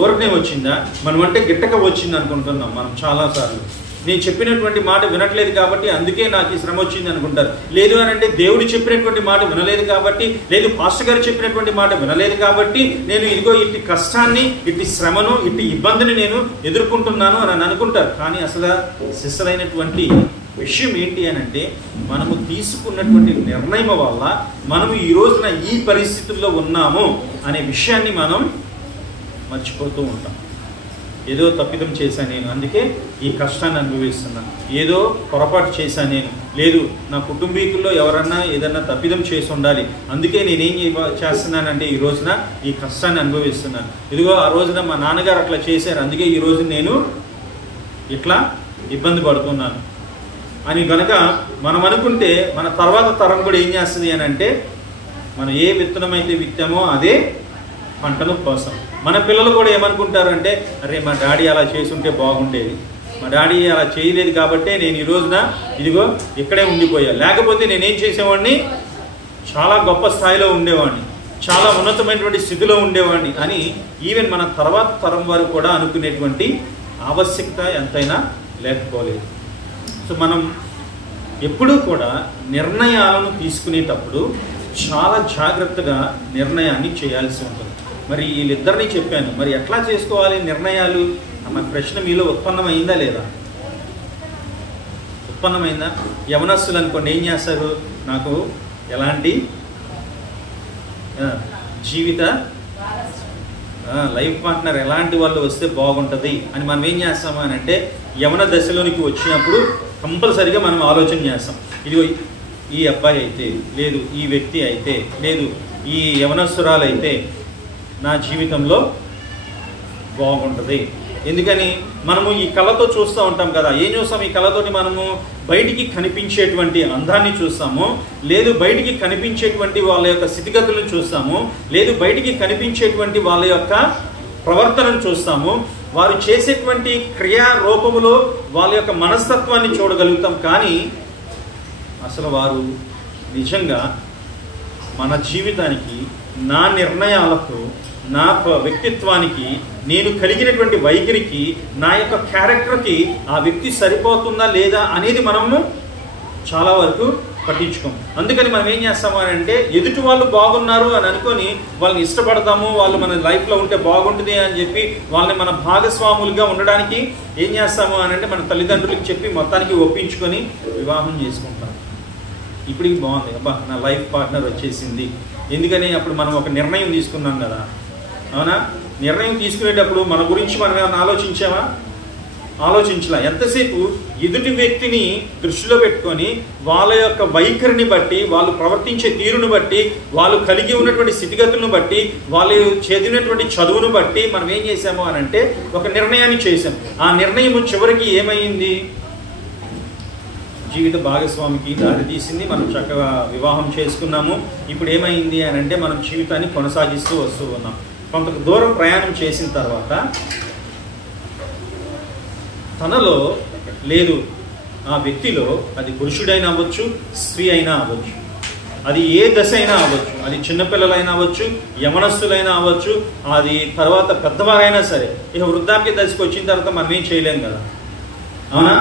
ఊరకనే వచ్చిందా? మనం అంటే గిట్టక వచ్చింది అనుకుంటున్నాం మనం చాలాసార్లు. నేను చెప్పినటువంటి మాట వినట్లేదు కాబట్టి అందుకే నాకు ఈ శ్రమ వచ్చింది అనుకుంటారు. లేదు అని అంటే దేవుడు చెప్పినటువంటి మాట వినలేదు కాబట్టి, లేదు పాస్టర్ గారు చెప్పినటువంటి మాట వినలేదు కాబట్టి నేను ఇదిగో ఇట్టి కష్టాన్ని, ఇట్టి శ్రమను, ఇట్టి ఇబ్బందిని నేను ఎదుర్కొంటున్నాను అని అనుకుంటారు. కానీ అసలు శిశులైనటువంటి విషయం ఏంటి అని అంటే, మనము తీసుకున్నటువంటి నిర్ణయం వల్ల మనము ఈ రోజున ఈ పరిస్థితుల్లో ఉన్నాము అనే విషయాన్ని మనం మర్చిపోతూ ఉంటాం. ఏదో తప్పిదం చేశాను నేను, అందుకే ఈ కష్టాన్ని అనుభవిస్తున్నాను. ఏదో పొరపాటు చేశాను నేను, లేదు నా కుటుంబీకుల్లో ఎవరన్నా ఏదన్నా తప్పిదం చేసి ఉండాలి, అందుకే నేనేం చేస్తున్నానంటే ఈ రోజున ఈ కష్టాన్ని అనుభవిస్తున్నాను. ఇదిగో ఆ రోజున మా నాన్నగారు అట్లా చేశారు, అందుకే ఈ రోజు నేను ఇట్లా ఇబ్బంది పడుతున్నాను అని కనుక మనం అనుకుంటే, మన తర్వాత తరం కూడా ఏం చేస్తుంది అని అంటే, మనం ఏ విత్తనం అయితే విత్తామో అదే పంటను కోసం. మన పిల్లలు కూడా ఏమనుకుంటారంటే, అరే మా డాడీ అలా చేసి ఉంటే బాగుండేది, మా డాడీ అలా చేయలేదు కాబట్టే నేను ఈ రోజున ఇదిగో ఇక్కడే ఉండిపోయా, లేకపోతే నేనేం చేసేవాడిని, చాలా గొప్ప స్థాయిలో ఉండేవాడిని, చాలా ఉన్నతమైనటువంటి స్థితిలో ఉండేవాడిని అని ఈవెన్ మన తర్వాత తరం వారు కూడా అనుకునేటువంటి ఆవశ్యకత ఎంతైనా లేకపోలేదు. సో మనం ఎప్పుడూ కూడా నిర్ణయాలను తీసుకునేటప్పుడు చాలా జాగ్రత్తగా నిర్ణయాన్ని చేయాల్సి ఉంటుంది. మరి వీళ్ళిద్దరినీ చెప్పాను, మరి ఎట్లా చేసుకోవాలి నిర్ణయాలు అన్న ప్రశ్న మీలో ఉత్పన్నమైందా లేదా? ఉత్పన్నమైందా? యవనస్తులు అనుకోండి ఏం చేస్తారు, నాకు ఎలాంటి జీవిత లైఫ్ పార్ట్నర్ ఎలాంటి వాళ్ళు వస్తే బాగుంటుంది అని మనం ఏం చేస్తాము అని అంటే, యవన దశలోనికి వచ్చినప్పుడు కంపల్సరిగా మనం ఆలోచన చేస్తాం. ఇదిగో ఈ అబ్బాయి అయితే, లేదు ఈ వ్యక్తి అయితే, లేదు ఈ యవనస్తురాలు అయితే నా జీవితంలో బాగుంటుంది. ఎందుకని మనము ఈ కళతో చూస్తూ ఉంటాం కదా, ఏం చూస్తాం ఈ కళతోటి, మనము బయటికి కనిపించేటువంటి అందాన్ని చూస్తాము, లేదు బయటికి కనిపించేటువంటి వాళ్ళ యొక్క స్థితిగతులను చూస్తాము, లేదు బయటికి కనిపించేటువంటి వాళ్ళ యొక్క ప్రవర్తనను చూస్తాము, వారు చేసేటువంటి క్రియారూపములో వాళ్ళ యొక్క మనస్తత్వాన్ని చూడగలుగుతాం. కానీ అసలు వారు నిజంగా మన జీవితానికి, నా నిర్ణయాలకు, నా వ్యక్తిత్వానికి, నేను కలిగినటువంటి వైఖరికి, నా యొక్క క్యారెక్టర్కి ఆ వ్యక్తి సరిపోతుందా లేదా అనేది మనము చాలా వరకు పట్టించుకోం. అందుకని మనం ఏం చేస్తాము అని అంటే, ఎదుటి వాళ్ళు బాగున్నారు అని అనుకొని వాళ్ళని ఇష్టపడతాము, వాళ్ళు మన లైఫ్లో ఉంటే బాగుంటుంది అని చెప్పి వాళ్ళని మన భాగస్వాములుగా ఉండడానికి ఏం చేస్తాము అని అంటే, మన తల్లిదండ్రులకి చెప్పి మొత్తానికి ఒప్పించుకొని వివాహం చేసుకుంటాం. ఇప్పటికి బాగుంది, అబ్బా నా లైఫ్ పార్ట్నర్ వచ్చేసింది. ఎందుకని అప్పుడు మనం ఒక నిర్ణయం తీసుకున్నాం కదా, అవునా? నిర్ణయం తీసుకునేటప్పుడు మన గురించి మనం ఏమైనా ఆలోచించామా? ఆలోచించలా. ఎంతసేపు ఎదుటి వ్యక్తిని దృష్టిలో పెట్టుకొని వాళ్ళ యొక్క వైఖరిని బట్టి, వాళ్ళు ప్రవర్తించే తీరును బట్టి, వాళ్ళు కలిగి ఉన్నటువంటి స్థితిగతులను బట్టి, వాళ్ళు చదివినటువంటి చదువును బట్టి మనం ఏం చేసాము అని అంటే ఒక నిర్ణయాన్ని చేసాం. ఆ నిర్ణయం చివరికి ఏమైంది? జీవిత భాగస్వామికి దారి తీసింది. మనం చక్కగా వివాహం చేసుకున్నాము. ఇప్పుడు ఏమైంది అని అంటే మనం జీవితాన్ని కొనసాగిస్తూ వస్తూ ఉన్నాం. కొంత దూరం ప్రయాణం చేసిన తర్వాత తనలో లేదు, ఆ వ్యక్తిలో, అది పురుషుడైనా అవ్వచ్చు, స్త్రీ అయినా అవ్వచ్చు, అది ఏ దశ అయినా అవ్వచ్చు, అది చిన్నపిల్లలైనా అవ్వచ్చు, యవనస్తులైనా అవ్వచ్చు, అది తర్వాత పెద్దవారైనా సరే, ఇక వృద్ధాప్య దశకు వచ్చిన తర్వాత మనం ఏం చేయలేం కదా, అవునా?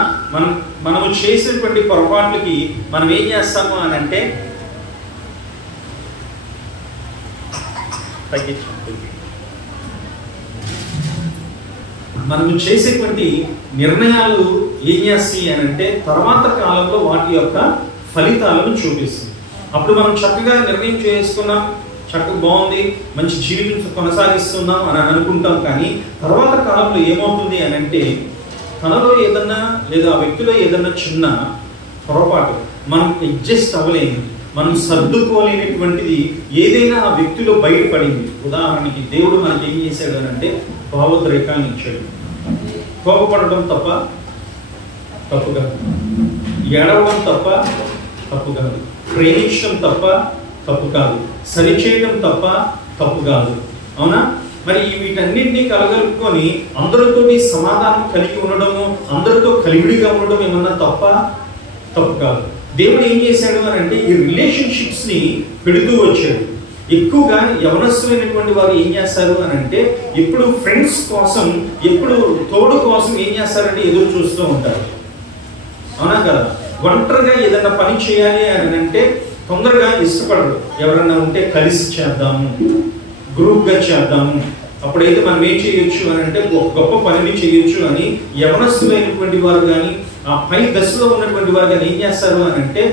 మనము చేసినటువంటి పొరపాట్లకి మనం ఏం చేస్తాము అని అంటే మనము చేసేటువంటి నిర్ణయాలు ఏం చేస్తాయి అని అంటే తర్వాత కాలంలో వాటి యొక్క ఫలితాలను చూపిస్తుంది. అప్పుడు మనం చక్కగా నిర్ణయం చేసుకున్నాం, చక్కగా బాగుంది, మంచి జీవితం కొనసాగిస్తున్నాం అని అనుకుంటాం. కానీ తర్వాత కాలంలో ఏమవుతుంది అని అంటే తనలో ఏదన్నా లేదా ఆ వ్యక్తిలో ఏదన్నా చిన్న పొరపాటు, మనం అడ్జస్ట్ అవ్వలేము, మనం సర్దుకోలేనటువంటిది ఏదైనా ఆ వ్యక్తిలో బయటపడింది. ఉదాహరణకి దేవుడు మనకి ఏం చేశాడు అని అంటే భావోద్రేకాన్ని ఇచ్చాడు. కోపపడటం తప్ప తప్పు కాదు, ఏడవడం తప్ప తప్పు కాదు, ప్రేమించడం తప్ప తప్పు కాదు, సరిచేయడం తప్ప తప్పు కాదు, అవునా? మరి వీటన్నింటినీ కలగలుపుకొని అందరితోటి సమాధానం కలిగి ఉండడము, అందరితో కలివిడిగా ఉండడం ఏమన్నా తప్పు కాదు. దేవుడు ఏం చేశాడు అని అంటే ఈ రిలేషన్షిప్స్ ని పెడుతూ వచ్చాడు. ఎక్కువగా యవనస్తులైనటువంటి వారు ఏం చేస్తారు అని అంటే ఎప్పుడు ఫ్రెండ్స్ కోసం, ఎప్పుడు తోడు కోసం ఏం చేస్తారంటే ఎదురు చూస్తూ ఉంటారు, అవునా కదా? ఒంటరిగా ఏదన్నా పని చేయాలి అని అంటే తొందరగా ఇష్టపడరు. ఎవరన్నా ఉంటే కలిసి చేద్దాము, గ్రూప్గా చేద్దాము, అప్పుడైతే మనం ఏం చేయొచ్చు అని అంటే గొప్ప పనిని చేయొచ్చు అని యవనస్తులైనటువంటి వారు కానీ ఆ పై దశలో ఉన్నటువంటి వారు కానీ ఏం చేస్తారు అని అంటే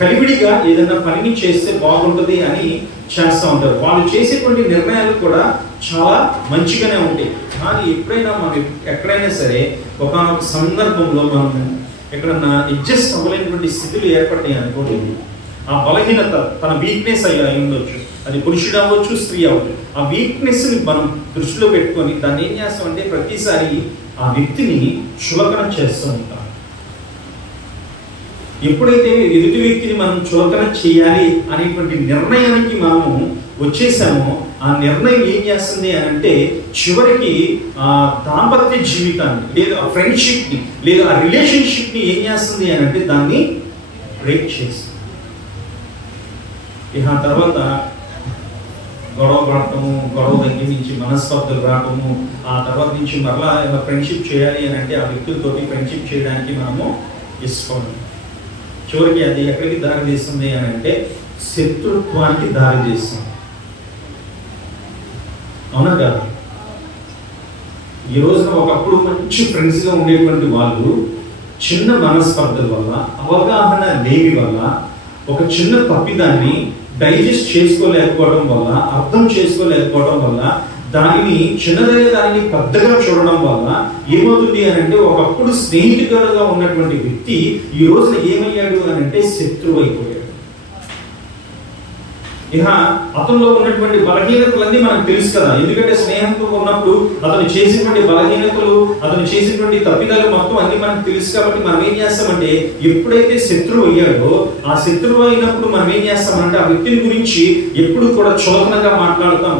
కలివిడిగా ఏదైనా పనిని చేస్తే బాగుంటుంది అని చేస్తూ ఉంటారు. వాళ్ళు చేసేటువంటి నిర్ణయాలు కూడా చాలా మంచిగానే ఉంటాయి. కానీ ఎప్పుడైనా మనం ఎక్కడైనా సరే ఒకనొక సందర్భంలో మనం ఎక్కడన్నా అడ్జస్ట్ అవ్వలేనటువంటి స్థితులు ఏర్పడతాయి అనుకోండి, ఆ బలహీనత తన వీక్నెస్ అయి ఉండొచ్చు, అది పురుషుడు అవ్వచ్చు, స్త్రీ అవ్వచ్చు. ఆ వీక్నెస్ని మనం దృష్టిలో పెట్టుకొని దాన్ని ఏం చేస్తామంటే ప్రతిసారి ఆ వ్యక్తిని చులకన చేస్తూ ఉంటాం. ఎప్పుడైతే ఎదుటి వ్యక్తిని మనం చులకన చేయాలి అనేటువంటి నిర్ణయానికి మనము వచ్చేసామో ఆ నిర్ణయం ఏం చేస్తుంది అని అంటే చివరికి ఆ దాంపత్య జీవితాన్ని లేదా ఆ ఫ్రెండ్షిప్ని లేదా ఆ రిలేషన్షిప్ని ఏం చేస్తుంది అని అంటే దాన్ని బ్రేక్ చేస్తుంది. ఇక ఆ తర్వాత గొడవ పడటము, గొడవ దగ్గర నుంచి మనస్పర్ధలు రావటము, ఆ తర్వాత నుంచి మరలా ఇలా ఫ్రెండ్షిప్ చేయాలి అని అంటే ఆ వ్యక్తులతోటి ఫ్రెండ్షిప్ చేయడానికి మనము ఇష్టపడము. చివరికి అది ఎక్కడికి దారి తీస్తుంది అని అంటే శత్రుత్వానికి దారి తీస్తుంది, అవునా కదా? ఈ రోజున ఒకప్పుడు మంచి ఫ్రెండ్స్గా ఉండేటువంటి వాళ్ళు చిన్న మనస్పర్ధల వల్ల, అవగాహన లేని వల్ల, ఒక చిన్న తప్పిదాన్ని డైజెస్ట్ చేసుకోలేకపోవడం వల్ల, అర్థం చేసుకోలేకపోవడం వల్ల, దానిని చిన్నదైన దానిని పెద్దగా చూడడం వల్ల ఏమవుతుంది అని అంటే ఒకప్పుడు స్నేహితుడుగా ఉన్నటువంటి వ్యక్తి ఈ రోజున ఏమయ్యాడు అని అంటే శత్రువు అయిపోయాడు. ఇక అతనిలో ఉన్నటువంటి బలహీనతలన్నీ మనకు తెలుసు కదా, ఎందుకంటే స్నేహంతో ఉన్నప్పుడు అతను చేసినటువంటి బలహీనతలు, అతను చేసినటువంటి తప్పిదాలు మొత్తం అన్ని మనకు తెలుసు. కాబట్టి మనం ఏం చేస్తామంటే ఎప్పుడైతే శత్రువు అయ్యాడో ఆ శత్రువు అయినప్పుడు మనం ఏం చేస్తామంటే ఆ వ్యక్తిని గురించి ఎప్పుడు కూడా చులకనగా మాట్లాడతాం,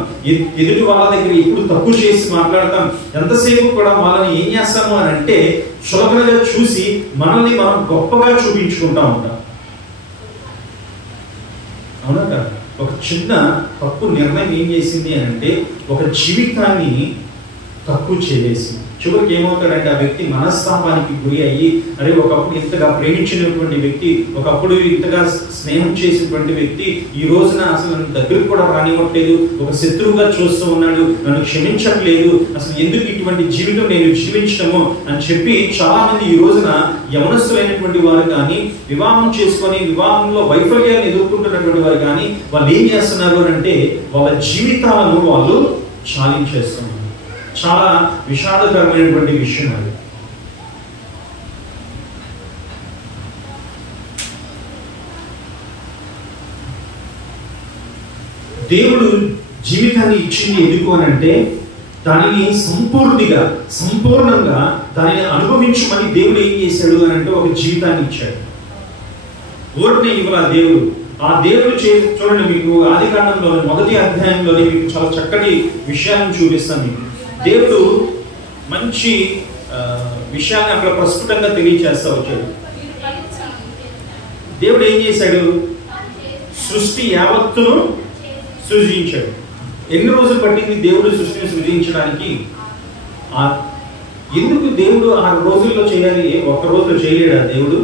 ఎదుటి వాళ్ళ దగ్గర ఎప్పుడు తప్పు చేసి మాట్లాడతాం, ఎంతసేపు కూడా వాళ్ళని ఏం చేస్తాము అని అంటే చులకనగా చూసి మనల్ని మనం గొప్పగా చూపించుకుంటా ఉంటాం, అవునా కదా? ఒక చిన్న తప్పు నిర్ణయం ఏం చేసింది అని అంటే ఒక జీవితాన్ని తక్కువ చేసేసింది. చివరికి ఏమవుతాడంటే ఆ వ్యక్తి మనస్తాపానికి గురి అయ్యి, అరే ఒకప్పుడు ఇంతగా ప్రేమించినటువంటి వ్యక్తి, ఒకప్పుడు ఇంతగా స్నేహం చేసినటువంటి వ్యక్తి ఈ రోజున అసలు నన్ను దగ్గరకు కూడా రానివ్వట్లేదు, ఒక శత్రువుగా చూస్తూ ఉన్నాడు, నన్ను క్షమించట్లేదు, అసలు ఎందుకు ఇటువంటి జీవితం నేను జీవించడము అని చెప్పి చాలా మంది ఈ రోజున యవనస్తులైనటువంటి వారు కానీ, వివాహం చేసుకొని వివాహంలో వైఫల్యాన్ని ఎదుర్కొంటున్నటువంటి వారు కానీ వాళ్ళు ఏం చేస్తున్నారు అని అంటే వాళ్ళ జీవితాలను వాళ్ళు చాలించేస్తున్నారు. చాలా విషాదకరమైనటువంటి విషయం అది. దేవుడు జీవితాన్ని ఇచ్చింది ఎందుకు అని అంటే దానిని సంపూర్ణంగా దానిని అనుభవించమని దేవుడు ఏం చేశాడు అని అంటే ఒక జీవితాన్ని ఇచ్చాడు. ఊరిని ఇవ్వాల దేవుడు. ఆ దేవుడు చూడండి, మీకు ఆదికాండంలో 1వ అధ్యాయంలోనే మీకు చాలా చక్కటి విషయాలను చూపిస్తాను. మీకు దేవుడు మంచి విషయాన్ని అక్కడ ప్రస్ఫుటంగా తెలియచేస్తా వచ్చాడు. దేవుడు ఏం చేశాడు? సృష్టి యావత్తును సృజించాడు. ఎన్ని రోజులు పట్టింది దేవుడు సృష్టిని సృజించడానికి? ఎందుకు దేవుడు 6 రోజుల్లో చేయాలి? ఒక్క రోజులో చేయలేడా దేవుడు?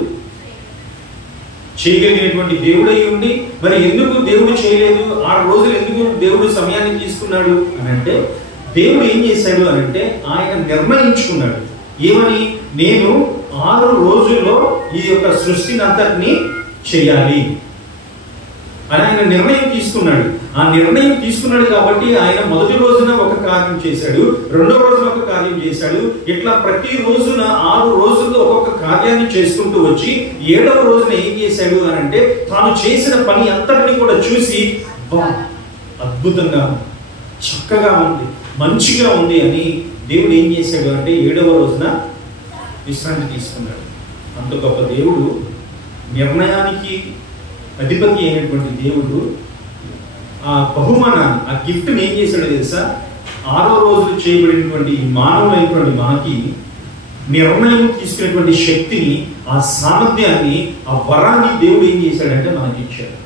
చేయగలిగినటువంటి దేవుడై ఉండి మరి ఎందుకు దేవుడు చేయలేదు? 6 రోజులు ఎందుకు దేవుడు సమయాన్ని తీసుకున్నాడు అని అంటే, దేవుడు ఏం చేశాడు అని అంటే, ఆయన నిర్ణయించుకున్నాడు. ఏమని? నేను 6 రోజుల్లో ఈ యొక్క సృష్టిని అంతటిని చేయాలి అని ఆయన నిర్ణయం తీసుకున్నాడు. ఆ నిర్ణయం తీసుకున్నాడు కాబట్టి ఆయన మొదటి రోజున ఒక కార్యం చేశాడు, రెండవ రోజున ఒక కార్యం చేశాడు. ఇట్లా ప్రతి రోజున 6 రోజుల్లో ఒక్కొక్క కార్యాన్ని చేసుకుంటూ వచ్చి 7వ రోజున ఏం చేశాడు అని అంటే, తాను చేసిన పని అంతటిని కూడా చూసి అద్భుతంగా చక్కగా ఉంది, మంచిగా ఉంది అని దేవుడు ఏం చేశాడు అంటే 7వ రోజున విశ్రాంతి తీసుకున్నాడు. అంత గొప్ప దేవుడు, నిర్ణయానికి అధిపతి అయినటువంటి దేవుడు ఆ బహుమానాన్ని, ఆ గిఫ్ట్ని ఏం చేశాడో తెలుసా? 6వ రోజులు చేయబడినటువంటి మానవులైనటువంటి మనకి నిర్ణయం తీసుకునేటువంటి శక్తిని, ఆ సామర్థ్యాన్ని, ఆ వరాన్ని దేవుడు ఏం చేశాడంటే మనకి ఇచ్చాడు.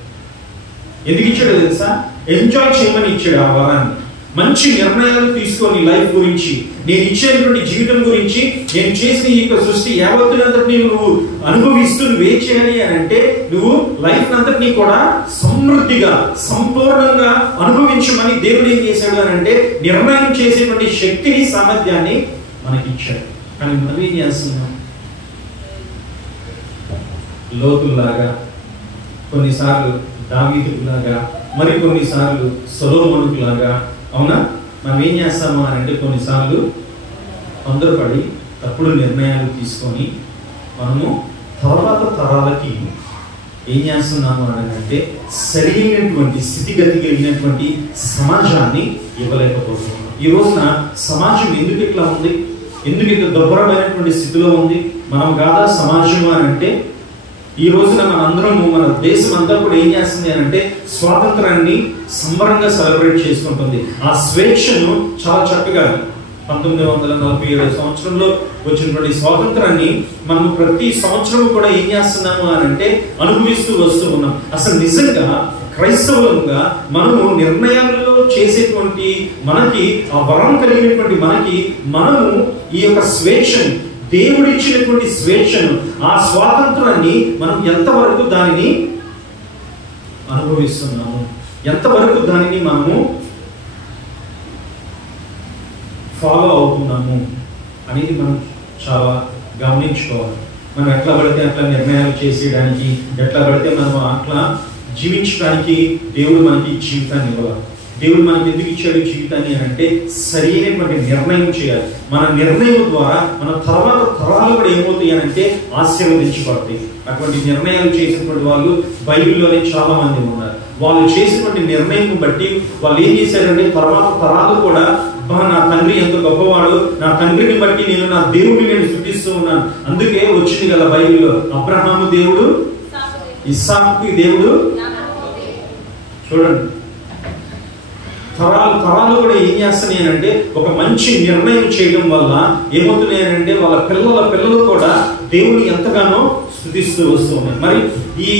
ఎందుకు ఇచ్చాడో తెలుసా? ఎంజాయ్ చేయమని ఇచ్చాడు ఆ వరాన్ని. మంచి నిర్ణయాలు తీసుకొని లైఫ్ గురించి, నేను ఇచ్చేటువంటి జీవితం గురించి, నేను చేసిన ఈ యొక్క సృష్టి యావత్తునంతటినీ నువ్వు అనుభవిస్తూ నువ్వేం చేయాలి అని అంటే, నువ్వు లైఫ్ అంతటినీ కూడా సమృద్ధిగా సంపూర్ణంగా అనుభవించమని దేవుడు ఏం చేశాడు అని అంటే, నిర్ణయం చేసేటువంటి శక్తిని, సామర్థ్యాన్ని మనకి ఇచ్చాడు. కానీ మనం ఏం చేస్తున్నాం? లోతుల్లాగా, కొన్నిసార్లు దావీదులాగా, మరి కొన్నిసార్లు సొలొమోనులాగా, అవునా? మనం ఏం చేస్తాము అని అంటే, కొన్నిసార్లు తొందరపడి తప్పుడు నిర్ణయాలు తీసుకొని మనము తర్వాత తరాలకి ఏం చేస్తున్నాము అని అంటే, సరైనటువంటి స్థితిగతి కలిగినటువంటి సమాజాన్ని ఇవ్వలేకపోతున్నాం. ఈ రోజున సమాజం ఎందుకు ఇట్లా ఉంది? ఎందుకు ఇంత దుర్భరమైనటువంటి స్థితిలో ఉంది? మనం కాదా సమాజం అని అంటే, ఈ రోజున మనందరము, మన దేశం అంతా కూడా ఏం చేస్తుంది అని అంటే, స్వాతంత్రాన్ని సంబరంగా సెలబ్రేట్ చేసుకుంటుంది. ఆ స్వేచ్ఛను చాలా చక్కగా 1947 సంవత్సరంలో వచ్చినటువంటి స్వాతంత్రాన్ని మనము ప్రతి సంవత్సరం కూడా ఏం చేస్తున్నాము అని అంటే, అనుభవిస్తూ వస్తూ ఉన్నాం. అసలు నిజంగా క్రైస్తవులుగా మనము నిర్ణయాలలో చేసేటువంటి మనకి, ఆ వరం కలిగినటువంటి మనము ఈ యొక్క స్వేచ్ఛను, దేవుడు ఇచ్చినటువంటి స్వేచ్ఛను, ఆ స్వాతంత్రాన్ని మనం ఎంతవరకు దానిని అనుభవిస్తున్నాము, ఎంతవరకు దానిని మనము ఫాలో అవుతున్నాము అనేది మనం చాలా గమనించుకోవాలి. మనం ఎట్లా పడితే అట్లా నిర్ణయాలు చేసేయడానికి, ఎట్లా పడితే మనం అట్లా జీవించడానికి దేవుడు మనకి జీవితాన్ని ఇవ్వాలి. దేవుడు మనకి ఎందుకు ఇచ్చాడు జీవితాన్ని అని అంటే, సరైనటువంటి నిర్ణయం చేయాలి. మన నిర్ణయం ద్వారా మన తర్వాత తరాలు కూడా ఏమవుతాయి అని అంటే, ఆశీర్వదించబడతాయి. అటువంటి నిర్ణయాలు చేసినటువంటి వాళ్ళు బైబిల్లోనే చాలా మంది ఉన్నారు. వాళ్ళు చేసినటువంటి నిర్ణయం బట్టి వాళ్ళు ఏం చేశారంటే, తర్వాత తరాలు కూడా నా తండ్రి ఎంత గొప్పవాడు, నా తండ్రిని బట్టి నేను నా దేవుడిని నేను స్తుతిస్తూ ఉన్నాను. అందుకే వచ్చింది కదా బైబిల్లో, అబ్రహాము దేవుడు, ఇస్సాకు దేవుడు. చూడండి, తరాలు కూడా ఏం చేస్తున్నాయి అంటే, ఒక మంచి నిర్ణయం చేయడం వల్ల ఏమవుతున్నాయి అంటే, వాళ్ళ పిల్లలు కూడా దేవుని ఎంతగానో స్తుతిస్తూ వస్తూ ఉన్నాయి. మరి ఈ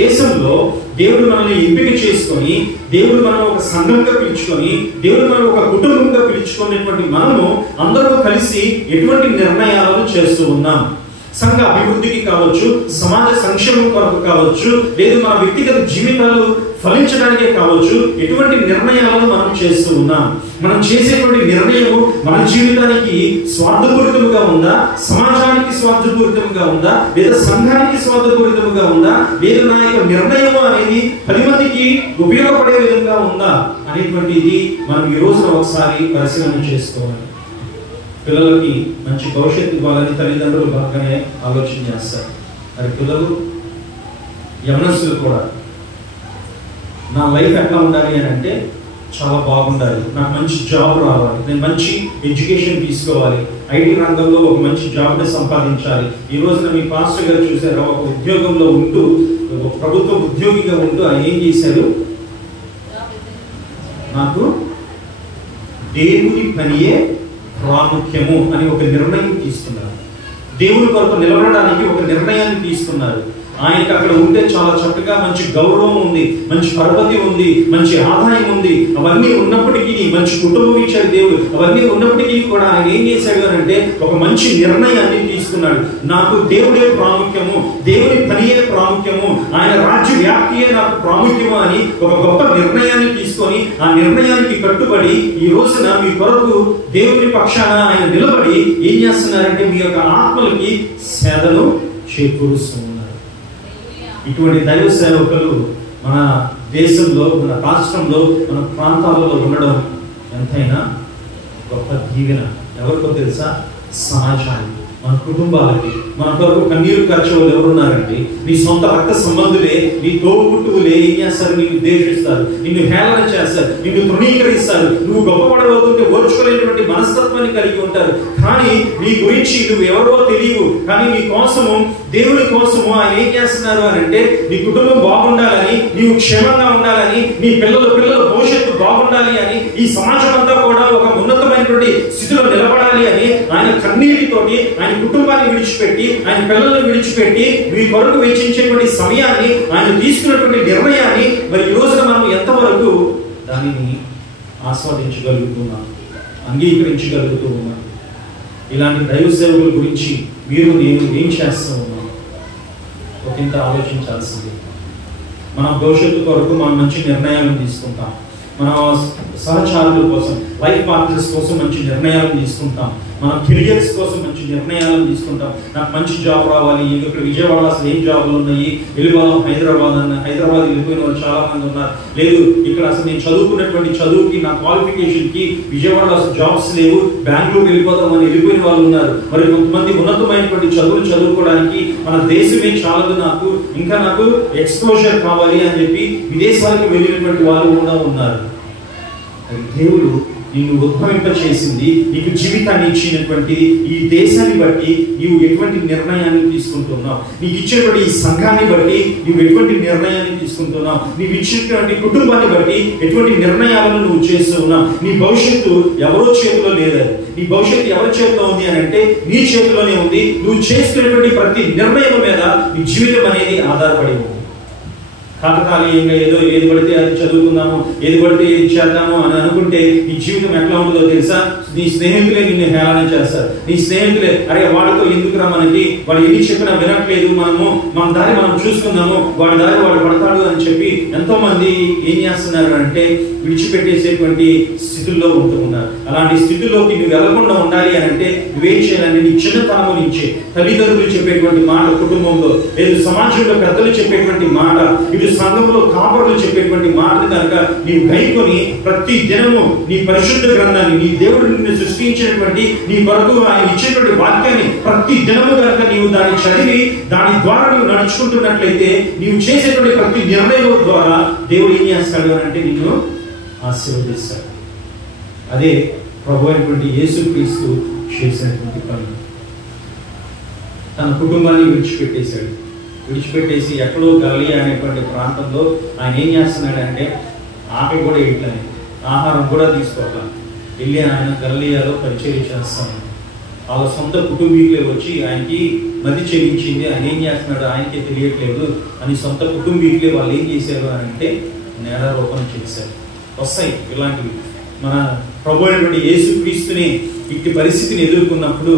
దేశంలో దేవుడు మనల్ని ఎంపిక చేసుకొని, దేవుడు మనం ఒక సంఘంగా పిలుచుకొని, దేవుడు మనం ఒక కుటుంబంగా పిలుచుకునేటువంటి మనము అందరూ కలిసి ఎటువంటి నిర్ణయాలను చేస్తూ ఉన్నాం? సంఘ అభివృద్ధికి కావచ్చు, సమాజ సంక్షేమం కొరకు కావచ్చు, లేదు మన వ్యక్తిగత జీవితాలు ఫలించడానికే కావచ్చు, ఎటువంటి నిర్ణయాలను మనం చేస్తూ ఉన్నాం? మనం చేసేటువంటి నిర్ణయం మన జీవితానికి స్వార్థపూరితముగా ఉందా, సమాజానికి స్వార్థపూరితముగా ఉందా, లేదా సంఘానికి స్వార్థపూరితముగా ఉందా, లేదా నా యొక్క నిర్ణయం అనేది 10 మందికి ఉపయోగపడే విధంగా ఉందా అనేటువంటిది మనం ఈ రోజున ఒకసారి పరిశీలన చేసుకోవాలి. పిల్లలకి మంచి భవిష్యత్తు ఇవ్వాలని తల్లిదండ్రులు బాగానే ఆలోచన చేస్తారు. మరి పిల్లలు, యవనస్తులు కూడా నా లైఫ్ ఎట్లా ఉండాలి అని అంటే, చాలా బాగుండాలి, నాకు మంచి జాబ్ రావాలి, నేను మంచి ఎడ్యుకేషన్ తీసుకోవాలి, ఐటీ రంగంలో ఒక మంచి జాబ్ని సంపాదించాలి. ఈ రోజున మీ పాస్టర్ గారు చూసారా, ఒక ఉద్యోగంలో ఉంటూ ప్రభుత్వ ఉద్యోగిగా ఉంటూ ఆయన ఏం చేశారు? నాకు దేవుని పనియే ప్రాముఖ్యము అని ఒక నిర్ణయం తీసుకున్నారు. దేవుని కొరకు నిలబడడానికి ఒక నిర్ణయాన్ని తీసుకున్నారు. ఆయనకి అక్కడ ఉంటే చాలా చక్కగా మంచి గౌరవం ఉంది, మంచి పరపతి ఉంది, మంచి ఆదాయం ఉంది. అవన్నీ ఉన్నప్పటికీ, మంచి కుటుంబం ఇచ్చాడు దేవుడు. అవన్నీ ఉన్నప్పటికీ కూడా ఆయన ఏం చేశాడు అని అంటే ఒక మంచి నిర్ణయాన్ని తీసుకున్నాడు. నాకు దేవుడే ప్రాముఖ్యము, దేవుని పనియే ప్రాముఖ్యము, ఆయన రాజ్య వ్యాప్తియే నాకు ప్రాముఖ్యము అని ఒక గొప్ప నిర్ణయాన్ని తీసుకొని ఆ నిర్ణయానికి కట్టుబడి ఈ రోజున మీ కొరకు దేవుని పక్షాన ఆయన నిలబడి ఏం చేస్తున్నారంటే మీ యొక్క ఆత్మలకి సేదను చేకూరుస్తున్నారు. ఇటువంటి దైవ సేవకులు మన దేశంలో, మన రాష్ట్రంలో, మన ప్రాంతాలలో ఉండడం ఎంతైనా గొప్ప దీవెన. ఎవరికో తెలుసా? సమాజానికి, మన కుటుంబాలకి. మన కొరకు కన్నీరు ఖర్చు వాళ్ళు ఎవరున్నారండి? నీ సొంత రక్త సంబంధులే, నీ తోబుట్టువులే ఏం చేస్తారు? నిన్ను ద్వేషిస్తారు, నిన్ను హేళన చేస్తారు, నిన్ను తృణీకరిస్తారు. నువ్వు గొప్పపడబోతుంటే ఓర్చుకోలేనటువంటి మనస్తత్వాన్ని కలిగి ఉంటారు. కానీ నీ గురించి నువ్వు ఎవరో తెలియవు. కానీ నీ కోసము, దేవుని కోసము ఆయన ఏం చేస్తున్నారు అని అంటే నీ కుటుంబం బాగుండాలని, నీవు క్షేమంగా ఉండాలని, నీ పిల్లల భవిష్యత్తు బాగుండాలి అని, ఈ సమాజం అంతా కూడా ఒక ఉన్నతమైనటువంటి స్థితిలో నిలబడాలి అని ఆయన కన్నీటితోటి ఆయన కుటుంబాన్ని విడిచిపెట్టి, ఆయన పిల్లల్ని విడిచిపెట్టి మీ కొరకు వెచ్చించేటువంటి సమయాన్ని, ఆయన తీసుకున్నటువంటి నిర్ణయాన్ని మరి ఈ రోజున మనం ఎంతవరకు దానిని ఆస్వాదించగలుగుతున్నాం, అంగీకరించగలుగుతూ ఉన్నాం? ఇలాంటి దైవ సేవకుల గురించి మీరు నేను ఏం చేస్తూ ఉన్నాం ఒకంత ఆలోచించాల్సింది. మన భవిష్యత్తు కొరకు మనం మంచి నిర్ణయాలను తీసుకుంటాం. మన సహచారుల కోసం, లైఫ్ పార్ట్నర్స్ కోసం మంచి నిర్ణయాలను తీసుకుంటాం. మన కెరియర్స్ కోసం మంచి నిర్ణయాలను తీసుకుంటాం. నాకు మంచి జాబ్ రావాలి, ఇక్కడ విజయవాడ అసలు ఏం జాబులు ఉన్నాయి, వెళ్ళిపోదాం హైదరాబాద్ వెళ్ళిపోయిన వాళ్ళు చాలా మంది ఉన్నారు. లేదు, ఇక్కడ అసలు నేను చదువుకున్నటువంటి చదువుకి, నా క్వాలిఫికేషన్కి విజయవాడలో అసలు జాబ్స్ లేవు, బెంగళూరు వెళ్ళిపోదాం అని వెళ్ళిపోయిన వాళ్ళు ఉన్నారు. మరి కొంతమంది ఉన్నతమైనటువంటి చదువులు చదువుకోవడానికి మన దేశమే చాలదు, నాకు ఎక్స్పోజర్ కావాలి అని చెప్పి విదేశాలకు వెళ్ళినటువంటి వాళ్ళు కూడా ఉన్నారు. దేవుడు నిన్ను ఉద్భవింప చేసింది, నీకు జీవితాన్ని ఇచ్చినటువంటి ఈ దేశాన్ని బట్టి నీవు ఎటువంటి నిర్ణయాన్ని తీసుకుంటున్నావు, నీకు ఇచ్చేటువంటి ఈ సంఘాన్ని బట్టి నీవు ఎటువంటి నిర్ణయాన్ని తీసుకుంటున్నావు, నీవు ఇచ్చినటువంటి కుటుంబాన్ని బట్టి ఎటువంటి నిర్ణయాలను నువ్వు చేస్తూ ఉన్నావు. నీ భవిష్యత్తు ఎవరో చేతిలో లేదని, నీ భవిష్యత్తు ఎవరి చేతిలో ఉంది అని అంటే నీ చేతిలోనే ఉంది. నువ్వు చేసుకునేటువంటి ప్రతి నిర్ణయం మీద నీ జీవితం అనేది ఆధారపడి ఉంది. కాకతాళీయంగా ఏది పడితే అది చదువుకుందాము, ఏది పడితే ఏది చేద్దాము అని అనుకుంటే నీ జీవితం ఎట్లా ఉంటుందో తెలుసా? నీ స్నేహితులే నిన్ను హేళన చేస్తారు. నీ స్నేహితులే, అరే వాడితో ఎందుకురా, మనకి వాడు ఎన్ని చెప్పినా వినట్లేదు, మన దారి మనం చూసుకుందాము, వాడి దారి వాడు పడతాడు అని చెప్పి ఎంతో మంది ఏం చేస్తున్నారు అంటే విడిచిపెట్టేసేటువంటి స్థితుల్లో ఉంటూ ఉన్నారు. అలాంటి స్థితిలోకి నువ్వు వెళ్లకుండా ఉండాలి అని అంటే నువ్వేం చేయాలని, నీ చిన్నతనము నుంచే తల్లిదండ్రులు చెప్పేటువంటి మాట, కుటుంబంలో లేదు సమాజంలో పెద్దలు చెప్పేటువంటి మాట, ఇటు సంఘంలో కాపరులు చెప్పేటువంటి మాట కనుక నీవు గైకొని ప్రతి దినము నీ పరిశుద్ధ గ్రంథాన్ని, నీ దేవుడు నిన్ను సృష్టించినటువంటి నీ కొరకు ఆయన ఇచ్చేటువంటి వాక్యాన్ని ప్రతి దినము కనుక నీవు దాన్ని చదివి దాని ద్వారా నువ్వు నడుచుకుంటున్నట్లయితే నీవు చేసేటువంటి ప్రతి నిర్ణయం ద్వారా దేవుడు ఏం చేస్తాడు అని అంటే నిన్ను ఆశీర్వదిస్తాడు. అదే ప్రభు అయినటువంటి యేసుక్రీస్తు చేసినటువంటి పని. తన కుటుంబాన్ని విడిచిపెట్టేసి ఎక్కడో గలిలయ అనేటువంటి ప్రాంతంలో ఆయన ఏం చేస్తున్నాడు అంటే ఆకలి కూడా ఇట్లని, ఆహారం కూడా తీసుకోవాలి, వెళ్ళి ఆయన గలిలయలో పరిచర్య చేస్తాను. వాళ్ళ సొంత కుటుంబీకులే వచ్చి ఆయనకి మది చెల్లించింది, ఆయన ఏం చేస్తున్నాడు ఆయనకే తెలియట్లేదు అని సొంత కుటుంబీకులే వాళ్ళు ఏం చేశారు అని అంటే నేరారోపణ చేశారు. వస్తాయి ఇలాంటివి. మన ప్రభు అయినటువంటి యేసుక్రీస్తుని ఇట్టి పరిస్థితిని ఎదుర్కొన్నప్పుడు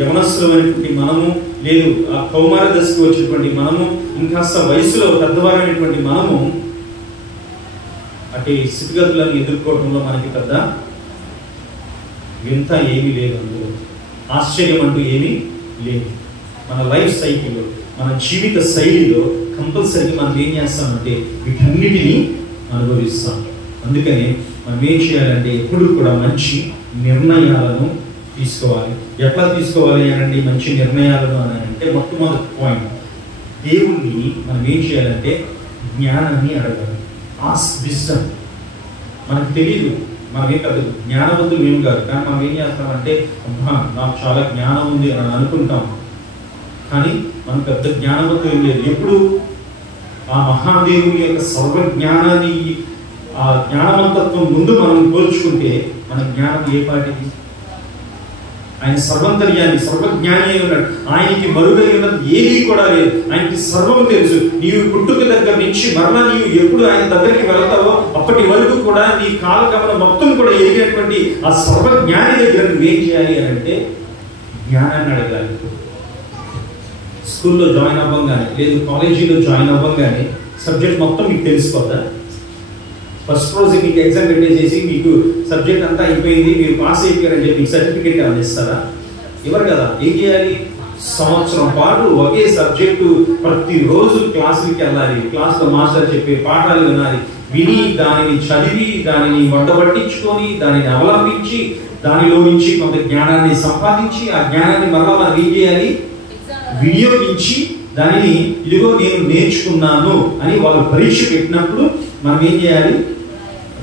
యవనస్తులమైనటువంటి మనము, లేదు ఆ కౌమార దశకు వచ్చినటువంటి మనము, ఇంకాస్త వయసులో పెద్దవారైనటువంటి మనము అటు స్థితిగతులను ఎదుర్కోవడంలో మనకి పెద్ద వింత ఏమీ లేదు, అందులో ఆశ్చర్యం అంటూ ఏమీ లేదు. మన లైఫ్ సైకిల్లో, మన జీవిత శైలిలో కంపల్సరీగా మనం ఏం చేస్తామంటే వీటన్నిటినీ అనుభవిస్తాం. అందుకని మనం ఏం చేయాలంటే ఎప్పుడు కూడా మంచి నిర్ణయాలను తీసుకోవాలి. ఎట్లా తీసుకోవాలి అనండి మంచి నిర్ణయాలను అని అంటే మొట్టమొదటి పాయింట్, దేవుణ్ణి మనం ఏం చేయాలంటే జ్ఞానాన్ని అడగాలి. Ask wisdom. మనకు తెలియదు, మనమేం కాదు జ్ఞానవంతులు ఏం కాదు, కానీ మనం ఏం చేస్తామంటే అబ్బా నాకు చాలా జ్ఞానం ఉంది అని అనుకుంటాం, కానీ మనకు పెద్ద జ్ఞానవంతులు ఏం లేదు. ఎప్పుడు ఆ మహాదేవుని యొక్క సర్వజ్ఞానాన్ని, ఆ జ్ఞానవంతత్వం ముందు మనం పోల్చుకుంటే మన జ్ఞానం ఏ పాటిది? ఆయన సర్వంతర్యాన్ని, సర్వజ్ఞాని అయి ఉన్నాడు. ఆయనకి మరుగై ఉన్నది ఏది కూడా లేదు. ఆయనకి సర్వం తెలుసు. నీవు పుట్టుక దగ్గర నుంచి మరలా నీవు ఎప్పుడు ఆయన దగ్గరికి వెళ్తావో అప్పటి వరకు కూడా నీ కాలగమనం మొత్తం కూడా ఎరిగినటువంటి ఆ సర్వజ్ఞాని దగ్గర నువ్వేం చేయాలి అని అంటే జ్ఞానాన్ని అడగాలి. స్కూల్లో జాయిన్ అవ్వగానే, లేదు కాలేజీలో జాయిన్ అవ్వగానే సబ్జెక్ట్ మొత్తం మీకు తెలిసిపోతా. ఫస్ట్ రోజు మీకు ఎగ్జామ్ పెట్టేసేసి మీకు సబ్జెక్ట్ అంతా అయిపోయింది, మీరు పాస్ అయిపోయారని చెప్పి సర్టిఫికేట్ అందిస్తారా? ఎవరు కదా. ఏం చేయాలి? సంవత్సరం పాటు ఒకే సబ్జెక్టు ప్రతిరోజు క్లాసులకి వెళ్ళాలి. క్లాస్లో మాస్టర్ చెప్పే పాఠాలు వినాలి. విని దానిని చదివి దానిని వండబట్టించుకొని దానిని అవలంబించి దానిలో నుంచి కొంత జ్ఞానాన్ని సంపాదించి ఆ జ్ఞానాన్ని మరలా మనం ఏం చేయాలి? వినియోగించి దానిని ఇదిగో నేను నేర్చుకున్నాను అని వాళ్ళు పరీక్ష పెట్టినప్పుడు మనం ఏం చేయాలి?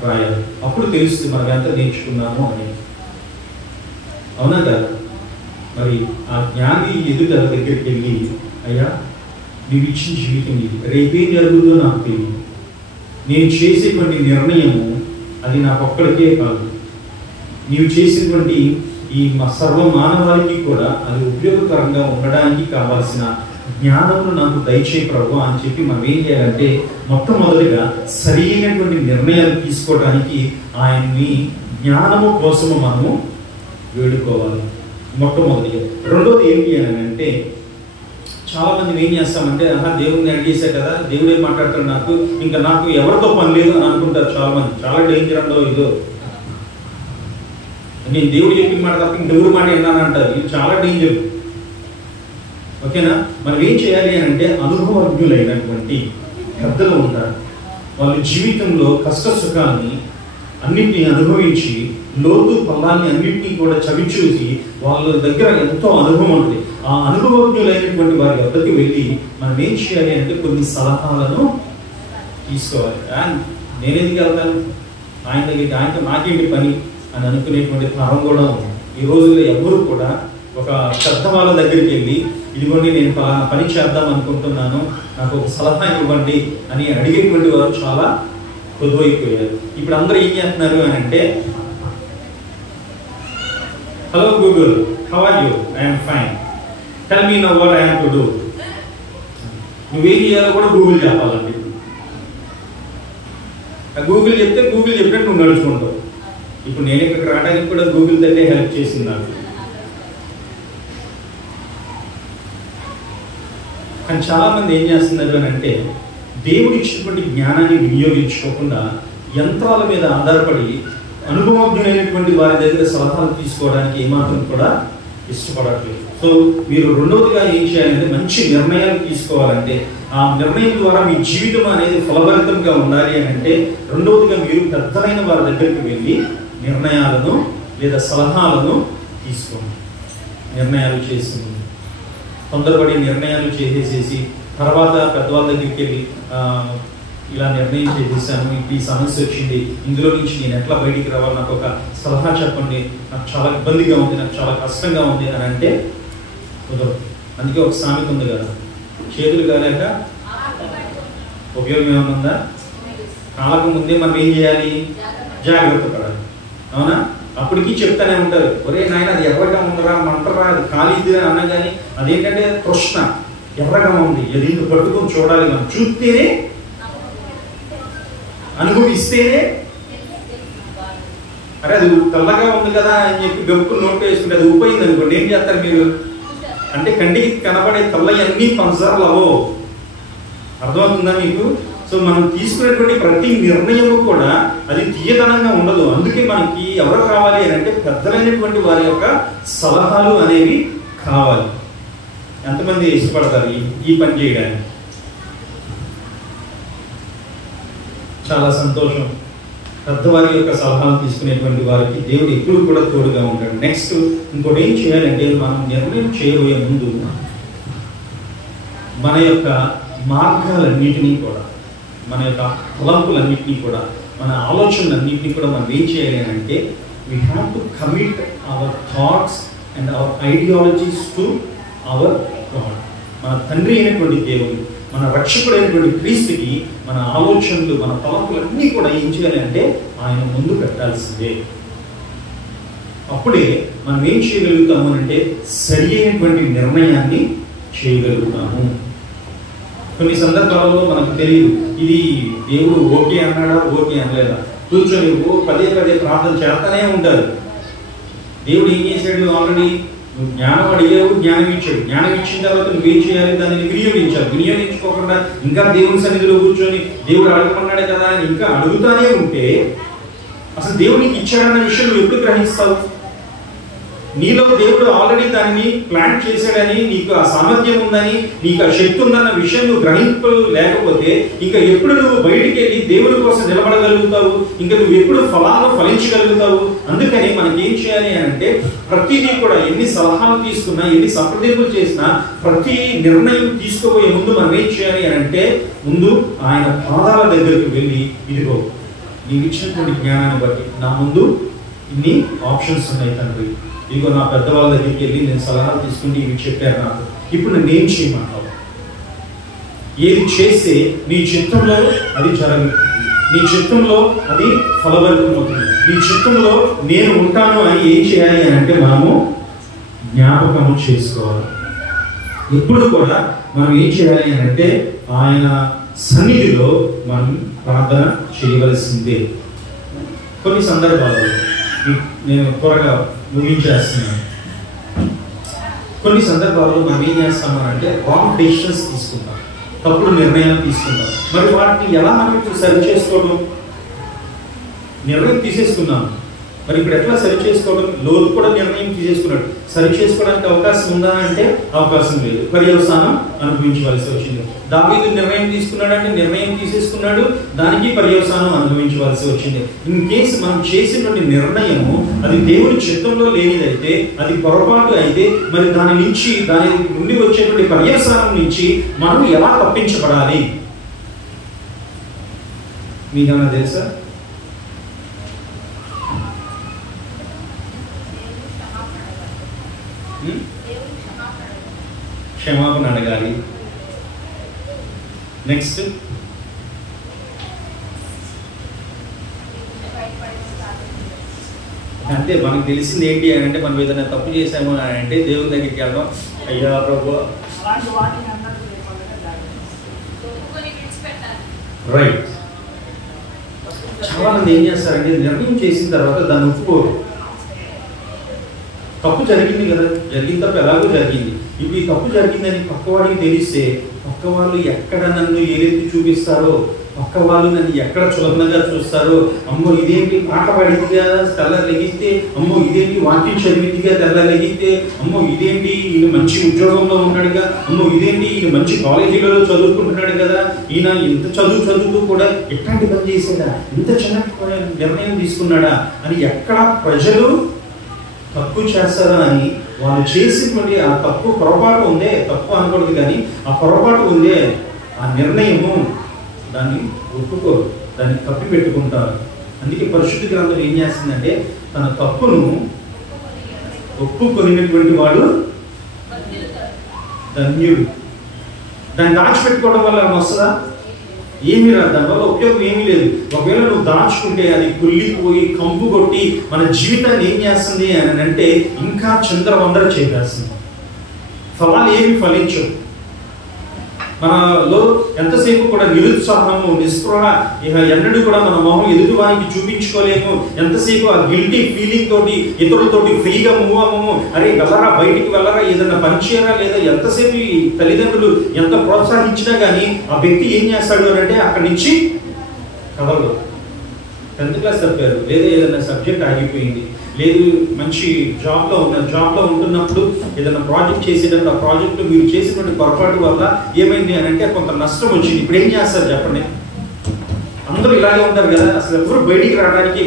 రాయాలి. అప్పుడు తెలుస్తుంది మనం ఎంత నేర్చుకున్నాము అని. అవునా కదా? మరి ఆ జ్ఞాని ఎదుట దగ్గరికి వెళ్ళి, అయ్యా నీవు ఇచ్చిన జీవితం ఇది, రేపేం జరుగుతుందో నాకు తెలియదు. నేను చేసేటువంటి నిర్ణయము అది నాకు ఒక్కడికే కాదు, నీవు చేసేటువంటి ఈ సర్వ మానవాళికి కూడా అది ఉపయోగకరంగా ఉండడానికి కావాల్సిన జ్ఞానమును నాకు దయచేయి ప్రభు అని చెప్పి మనం ఏం చేయాలంటే మొట్టమొదటిగా సరైనటువంటి నిర్ణయాలు తీసుకోవడానికి ఆయన్ని జ్ఞానము కోసము మనము వేడుకోవాలి మొట్టమొదటిగా. రెండోది ఏంటి అని అంటే చాలా మంది ఏం చేస్తామంటే దేవుడిని అడిగేసా కదా, దేవుడు ఏం మాట్లాడతాడు నాకు, ఇంకా నాకు ఎవరితో పని లేదు అని అనుకుంటారు చాలా మంది. చాలా డేంజర్ అండో ఇదో. నేను దేవుడు చెప్పిన మాట తప్ప ఇంకెవరు మాట విన్నానంటారు. ఇది చాలా డేంజర్. ఓకేనా? మనం ఏం చేయాలి అని అంటే అనుభవజ్ఞులైనటువంటి పెద్దలు ఉంటారు. వాళ్ళ జీవితంలో కష్ట సుఖాన్ని అన్నింటినీ అనుభవించి లోతు పల్లాన్ని అన్నింటినీ కూడా చవిచూసి వాళ్ళ దగ్గర ఎంతో అనుభవం ఉంటుంది. ఆ అనుభవజ్ఞులైనటువంటి వారి వద్దకు వెళ్ళి మనం ఏం చేయాలి అంటే కొన్ని సలహాలను తీసుకోవాలి. నేనేందుకు వెళ్తాను ఆయన దగ్గరికి, ఆయనతో నాకేంటి పని అని అనుకునేటువంటి తరం కూడా ఉంది. ఈ రోజుల్లో ఎవరు కూడా ఒక పెద్ద వాళ్ళ దగ్గరికి వెళ్ళి ఇదిగోండి నేను పలానా పని చేద్దాం అనుకుంటున్నాను, నాకు ఒక సలహా ఇవ్వండి అని అడిగేటువంటి వారు చాలా కొద్దువైపోయారు. ఇప్పుడు అందరూ ఏం చేస్తున్నారు అని అంటే, hello Google, how are you? I'm fine, tell me now what I have to do. నువ్వేం చేయాలో కూడా గూగుల్ చెప్పాలండి. గూగుల్ చెప్తే గూగుల్ చెప్పినట్టు నువ్వు నడుచుకుంటావు. ఇప్పుడు నేను ఇక్కడికి రావడానికి కూడా గూగుల్ తోటే హెల్ప్ చేసింది నాకు. కానీ చాలా మంది ఏం చేస్తున్నారు అని అంటే దేవుడు ఇచ్చినటువంటి జ్ఞానాన్ని వినియోగించుకోకుండా యంత్రాల మీద ఆధారపడి అనుభవజ్ఞులైనటువంటి వారి దగ్గర సలహాలు తీసుకోవడానికి ఏమాత్రం కూడా ఇష్టపడట్లేదు. సో మీరు రెండవదిగా ఏం చేయాలంటే మంచి నిర్ణయాలు తీసుకోవాలంటే ఆ నిర్ణయం ద్వారా మీ జీవితం అనేది ఫలభరితంగా ఉండాలి అని అంటే రెండవదిగా మీరు పెద్దలైన వారి దగ్గరికి వెళ్ళి నిర్ణయాలను లేదా సలహాలను తీసుకోండి. నిర్ణయాలు చేసింది తొందరపడి నిర్ణయాలు చేసేసేసి తర్వాత పెద్దవాళ్ళ దగ్గరికి వెళ్ళి ఇలా నిర్ణయం చేసేసాను, ఈ సమస్య వచ్చింది, ఇందులో నుంచి నేను ఎట్లా బయటికి రావాలి, నాకు ఒక సలహా చెప్పండి, నాకు చాలా ఇబ్బందిగా ఉంది, నాకు చాలా కష్టంగా ఉంది అని అంటే కుదరదు. అందుకే ఒక సామెత ఉంది కదా, చేతులు కాలేక ఉపయోగం ఏమైనా ఉందా? కాలకు ముందే మనం ఏం చేయాలి? జాగ్రత్త పడాలి. అవునా? అప్పటికి చెప్తానే ఉంటారు, ఒరే నాయన అది ఎర్రగా ఉండరా, మంటరా, అది ఖాళీది అని అన్నా కానీ అదేంటంటే తృష్ణ, ఎర్రగా ఉంది, అది పట్టుకొని చూడాలి, మనం చూస్తేనే అనుభవిస్తేనే. అరే అది తెల్లగా ఉంది కదా అని చెప్పి గంపులు నోట్ వేసుకుంటే అది ఉపోయింది అనుకోండి, ఏం చేస్తారు మీరు? అంటే కంటికి కనబడే తెల్లయన్నీ పంచదారలు అవో. అర్థమవుతుందా మీకు? సో మనం తీసుకునేటువంటి ప్రతి నిర్ణయము కూడా అది తీయదనంగా ఉండదు. అందుకే మనకి ఎవరు కావాలి అని అంటే పెద్దలైనటువంటి వారి యొక్క సలహాలు అనేవి కావాలి. ఎంతమంది ఇష్టపడతారు ఈ పని చేయడానికి? చాలా సంతోషం. పెద్దవారి యొక్క సలహాలు తీసుకునేటువంటి వారికి దేవుడు ఎప్పుడు కూడా తోడుగా ఉంటాడు. నెక్స్ట్ ఇంకోటి ఏం చేయాలంటే మనం నిర్ణయం చేయబోయే ముందు మన యొక్క మార్గాలన్నిటినీ కూడా, మన యొక్క తలంపులన్నింటినీ కూడా, మన ఆలోచనలన్నింటినీ కూడా మనం ఏం చేయాలి అని అంటే we have to commit our thoughts and hour ideologies to our God. మన తండ్రి అయినటువంటి దేవుడు, మన రక్షకుడైనటువంటి క్రీస్తుకి మన ఆలోచనలు, మన తలంపులన్నీ కూడా ఏం చేయాలి అంటే ఆయన ముందు పెట్టాల్సిందే. అప్పుడే మనం ఏం చేయగలుగుతాము అంటే సరి అయినటువంటి నిర్ణయాన్ని చేయగలుగుతాము. కొన్ని సందర్భాలలో మనకు తెలియదు ఇది దేవుడు ఓకే అన్నాడా ఓకే అనలేదా. కూర్చొని పదే పదే ప్రార్థన చేస్తానే ఉంటారు. దేవుడు ఏం చేశాడు, ఆల్రెడీ నువ్వు జ్ఞానం అడిగావు, జ్ఞానం ఇచ్చాడు. జ్ఞానం ఇచ్చిన తర్వాత నువ్వేం చేయాలి, దాన్ని వినియోగించాలి. వినియోగించుకోకుండా ఇంకా దేవుని సన్నిధిలో కూర్చొని దేవుడు అడగమన్నాడే కదా అని ఇంకా అడుగుతానే ఉంటే అసలు దేవుడికి ఇచ్చాడన్న విషయం నువ్వు ఎప్పుడు గ్రహిస్తావు? నీలో దేవుడు ఆల్రెడీ దానిని ప్లాన్ చేశాడని, నీకు ఆ సామర్థ్యం ఉందని, నీకు ఆ శక్తి ఉందన్న విషయం నువ్వు గ్రహింపు లేకపోతే ఇంకా ఎప్పుడు నువ్వు బయటికి వెళ్ళి దేవుడి కోసం నిలబడగలుగుతావు? ఇంకా నువ్వు ఎప్పుడు ఫలాలను ఫలించగలుగుతావు? అందుకని మనకి ఏం చేయాలి అంటే ప్రతిదీ కూడా ఎన్ని సలహాలు తీసుకున్నా, ఎన్ని సంప్రదింపులు చేసినా, ప్రతి నిర్ణయం తీసుకోబోయే ముందు మనం ఏం చేయాలి అంటే ముందు ఆయన పాదాల దగ్గరికి వెళ్ళి, ఇదిగో నీవు ఇచ్చినటువంటి జ్ఞానాన్ని బట్టి నా ముందు ఇన్ని ఆప్షన్స్ ఉన్నాయి తండ్రి, ఇదిగో నా పెద్దవాళ్ళ దగ్గరికి వెళ్ళి నేను సలహాలు తీసుకుంటే ఇవి చెప్పారు నాకు, ఇప్పుడు నన్ను ఏం చేయమంటావు? ఏది చేస్తే నీ చిత్తంలో అది జరగదు, నీ చిత్తంలో అది ఫలభరితమవుతుంది, నీ చిత్తంలో నేను ఉంటాను అని ఏం చేయాలి అని అంటే మనము జ్ఞాపకం చేసుకోవాలి. ఎప్పుడు కూడా మనం ఏం చేయాలి అని అంటే ఆయన సన్నిధిలో మనం ప్రార్థన చేయవలసిందే. కొన్ని సందర్భాలలో నేను త్వరగా ముగించేస్తున్నాను. కొన్ని సందర్భాల్లో మనం ఏం చేస్తామనంటే రాంగ్ డెసిషన్స్ తీసుకుంటాం, తప్పుడు నిర్ణయాలు తీసుకుంటాం. మరి వాటిని ఎలా మనం ఇప్పుడు సరి చేసుకోవడం? నిర్ణయం తీసేసుకున్నాం, మరి ఇప్పుడు ఎట్లా సరి చేసుకోవడం? లోతు కూడా నిర్ణయం తీసేసుకున్నాడు. సరి చేసుకోవడానికి అవకాశం ఉందా అంటే అవకాశం లేదు, పర్యవసానం అనుభవించవలసి వచ్చింది. దావీదు నిర్ణయం తీసుకున్నాడంటే నిర్ణయం తీసేసుకున్నాడు, దానికి పర్యవసానం అనుభవించవలసి వచ్చింది. ఇన్ కేసు మనం చేసినటువంటి నిర్ణయము అది దేవుని చిత్తంలో లేనిదైతే, అది పొరపాటు అయితే, మరి దాని నుండి వచ్చేటువంటి పర్యవసానం నుంచి మనం ఎలా తప్పించబడాలి మీకన్నా తెలుసా? క్షమాపణ అడగాలి. నెక్స్ట్ అంతే. మనకు తెలిసింది ఏంటి అని అంటే మనం ఏదైనా తప్పు చేసాము అని అంటే దేవుని దగ్గరికి వెళ్ళడం, అయ్యా ప్రభు రైట్. చాలా మంది ఏం చేస్తారంటే నిర్ణయం చేసిన తర్వాత దాన్ని ఒప్పుకోరు. తప్పు జరిగింది కదా, జరిగిన తప్పు ఎలాగో జరిగింది, ఇప్పుడు ఈ తప్పు జరిగిందని పక్కవాడికి తెలిస్తే పక్క వాళ్ళు ఎక్కడ నన్ను ఏలెత్తి చూపిస్తారో, పక్క వాళ్ళు నన్ను ఎక్కడ చులకనగా చూస్తారో, అమ్మో ఇదేంటి పాట పాడిందిగా తెల్ల లెగిస్తే, అమ్మో ఇదేంటి వాక్యం చదివిందిగా తెల్ల లెగిస్తే, అమ్మో ఇదేంటి ఈయన మంచి ఉద్యోగంలో ఉన్నాడుగా, అమ్మో ఇదేంటి ఈయన మంచి కాలేజీలలో చదువుకుంటున్నాడు కదా, ఈయన ఇంత చదువుతూ కూడా ఎట్లాంటి పని చేసాడా, ఇంత చిన్న నిర్ణయం తీసుకున్నాడా అని ఎక్కడ ప్రజలు తప్పు చేస్తారా అని వాళ్ళు చేసినటువంటి ఆ తప్పు పొరపాటు ఉందే, తప్పు అనకూడదు కానీ ఆ పొరపాటు ఉందే, ఆ నిర్ణయము దాన్ని ఒప్పుకోరు, దాన్ని కప్పి పెట్టుకుంటారు. అందుకే పరిశుద్ధ గ్రంథం ఏం చేస్తుందంటే తన తప్పును ఒప్పుకొనినటువంటి వాడు ధన్యుడు. దాన్ని దాచిపెట్టుకోవడం వల్ల వస్తుందా? ఏమీ రాదు, దానివల్ల ఉపయోగం ఏమీ లేదు. ఒకవేళ నువ్వు దాచుకుంటే అది కుళ్ళిపోయి కంపు కొట్టి మన జీవితాన్ని ఏం చేస్తుంది అని అంటే ఇంకా చిందరవందర చేసేస్తుంది. ఫలాలు ఏమి ఫలించవు. మనలో ఎంతసేపు కూడా నిరుత్సాహము, నిస్పృహ, ఇక ఎన్నడూ కూడా మన మొహం ఎదుటివారికి చూపించుకోలేము. ఎంతసేపు ఆ గిల్టీ ఫీలింగ్ తోటి ఇతరులతోటి ఫ్రీగా మూవ్ అవ్వము. అరే వెళ్ళరా, బయటికి వెళ్ళరా, ఏదన్నా పని చేయరా, లేదా ఎంతసేపు ఈ తల్లిదండ్రులు ఎంత ప్రోత్సహించినా కానీ ఆ వ్యక్తి ఏం చేస్తాడు అని అంటే అక్కడి నుంచి కదలదు. 10th క్లాస్ తప్పారు, లేదా ఏదైనా సబ్జెక్ట్ ఆగిపోయింది, లేదు మంచి జాబ్లో ఉంటున్నప్పుడు ఏదైనా ప్రాజెక్ట్ చేసేటప్పుడు ఆ ప్రాజెక్టు మీరు చేసినటువంటి పొరపాటు వల్ల ఏమైంది అని అంటే కొంత నష్టం వచ్చింది. ఇప్పుడు ఏం చేస్తారు చెప్పండి? అందరూ ఇలాగే ఉంటారు కదా, అసలు ఎవరు బయటికి రావడానికి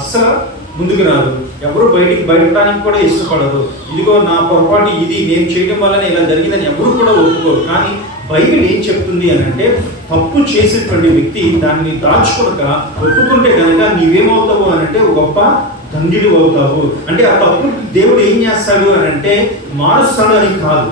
అస్సలు ముందుకు రాదు, ఎవరు బయటడానికి కూడా ఇష్టపడరు. ఇదిగో నా పొరపాటు ఇది, నేను చేయడం వల్లనే ఇలా జరిగిందని ఎవరు కూడా ఒప్పుకోరు. కానీ బైబిల్ ఏం చెప్తుంది అని అంటే తప్పు చేసేటువంటి వ్యక్తి దాన్ని దాచుకొనక ఒప్పుకుంటే కనుక నీవేమవుతావు అని అంటే గొప్ప ధన్యుడు అవుతావు. అంటే ఆ తప్పు దేవుడు ఏం చేస్తాడు అని అంటే మారుస్తాడు అని కాదు,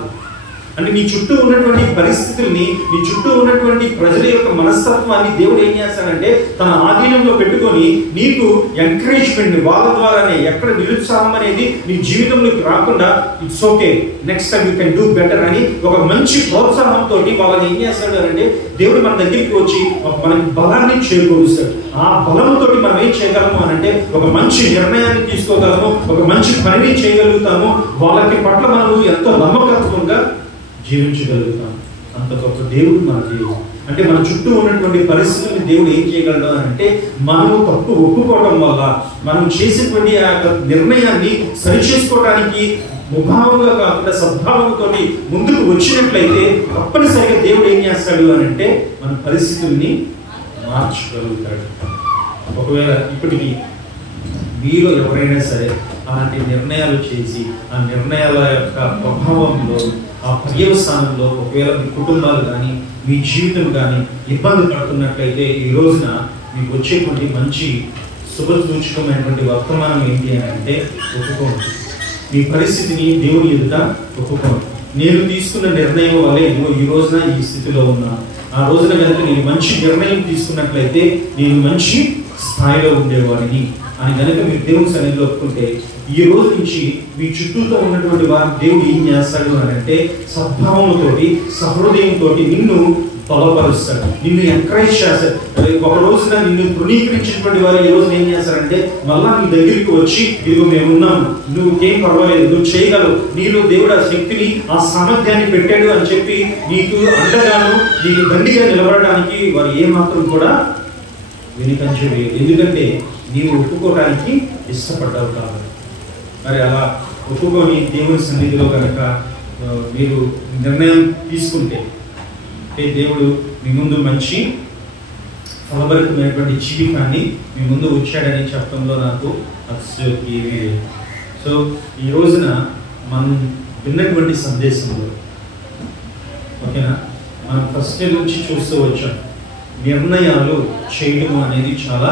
అంటే నీ చుట్టూ ఉన్నటువంటి పరిస్థితుల్ని, నీ చుట్టూ ఉన్నటువంటి ప్రజల యొక్క మనస్తత్వాన్ని దేవుడు ఏం చేస్తాడంటే తన ఆధీనంలో పెట్టుకొని నీకు ఎంకరేజ్మెంట్ వాళ్ళ ద్వారానే, ఎక్కడ నిరుత్సాహం అనేది నీ జీవితంలోకి రాకుండా it's okay, next time you can do better అని ఒక మంచి ప్రోత్సాహంతో వాళ్ళని ఏం చేస్తాడు అంటే దేవుడు మన దగ్గరికి వచ్చి మనకి బలాన్ని చేకూరుస్తాడు. ఆ బలంతో మనం ఏం చేయగలము అని అంటే ఒక మంచి నిర్ణయాన్ని తీసుకోగలము, ఒక మంచి పనిని చేయగలుగుతాము, వాళ్ళకి పట్ల మనము ఎంతో నమ్మకత్వంగా జీవించగలుగుతాం. అంత గొప్ప దేవుడు మన దేవుడు. అంటే మన చుట్టూ ఉన్నటువంటి పరిస్థితుల్ని దేవుడు ఏం చేయగలడు అంటే మనము తప్పు ఒప్పుకోవడం వల్ల మనం చేసేటువంటి ఆ యొక్క నిర్ణయాన్ని సరిచేసుకోవడానికి ముభావంగా కాకుండా సద్భావంతో ముందుకు వచ్చినట్లయితే తప్పనిసరిగా దేవుడు ఏం చేస్తాడు అని అంటే మన పరిస్థితుల్ని మార్చగలుగుతాడు. ఒకవేళ ఇప్పటికీ మీలో ఎవరైనా సరే అలాంటి నిర్ణయాలు చేసి ఆ నిర్ణయాల యొక్క ప్రభావంలో, ఆ పర్యవసానంలో ఒకవేళ మీ కుటుంబాలు కానీ మీ జీవితం కానీ ఇబ్బంది పడుతున్నట్లయితే ఈ రోజున మీకు వచ్చేటువంటి మంచి శుభసూచకమైనటువంటి వర్తమానం ఏంటి అని అంటే ఒప్పుకోండి. మీ పరిస్థితిని దేవుని ఎదుట ఒప్పుకోండి. నేను తీసుకున్న నిర్ణయం వల్లే ఇదిగో ఈ రోజున ఈ స్థితిలో ఉన్నా. ఆ రోజున కనుక నేను మంచి నిర్ణయం తీసుకున్నట్లయితే నేను మంచి స్థాయిలో ఉండేవాడిని అని కనుక మీరు దేవుని సన్నిధిలో ఒప్పుకుంటే ఈ రోజు నుంచి మీ చుట్టూతో ఉన్నటువంటి వారిని దేవుడు ఏం చేస్తాడు అని అంటే సద్భావంతో, సహృదయంతో నిన్ను బలపరుస్తాడు, నిన్ను ఎంకరేజ్ చేస్తాడు. ఒక రోజున నిన్ను తృణీకరించినటువంటి వారు ఈ రోజున ఏం చేస్తారంటే మళ్ళా నీ దగ్గరికి వచ్చి ఇదిగో మేమున్నాము, నువ్వుకేం పర్వాలేదు, నువ్వు చేయగలవు, నీలో దేవుడు ఆ శక్తిని, ఆ సామర్థ్యాన్ని పెట్టాడు అని చెప్పి నీకు అండగాను, నీకు దండిగా నిలబడడానికి వారు ఏమాత్రం కూడా వెనుకంజ వేయదు. ఎందుకంటే నీవు ఒప్పుకోవడానికి ఇష్టపడ్డావు కాబట్టి. మరి అలా ఒప్పుకొని దేవుని సన్నిధిలో కనుక మీరు నిర్ణయం తీసుకుంటే దేవుడు మీ ముందు మంచి ఫలభరితమైనటువంటి జీవితాన్ని మీ ముందు వచ్చాడని చెప్పడంలో నాకు అతిశయోక్తి ఏమీ లేదు. సో ఈ రోజున మనం విన్నటువంటి సందేశంలో ఓకేనా, మనం ఫస్ట్ నుంచి చూస్తూ వచ్చాం నిర్ణయాలు చేయడము అనేది చాలా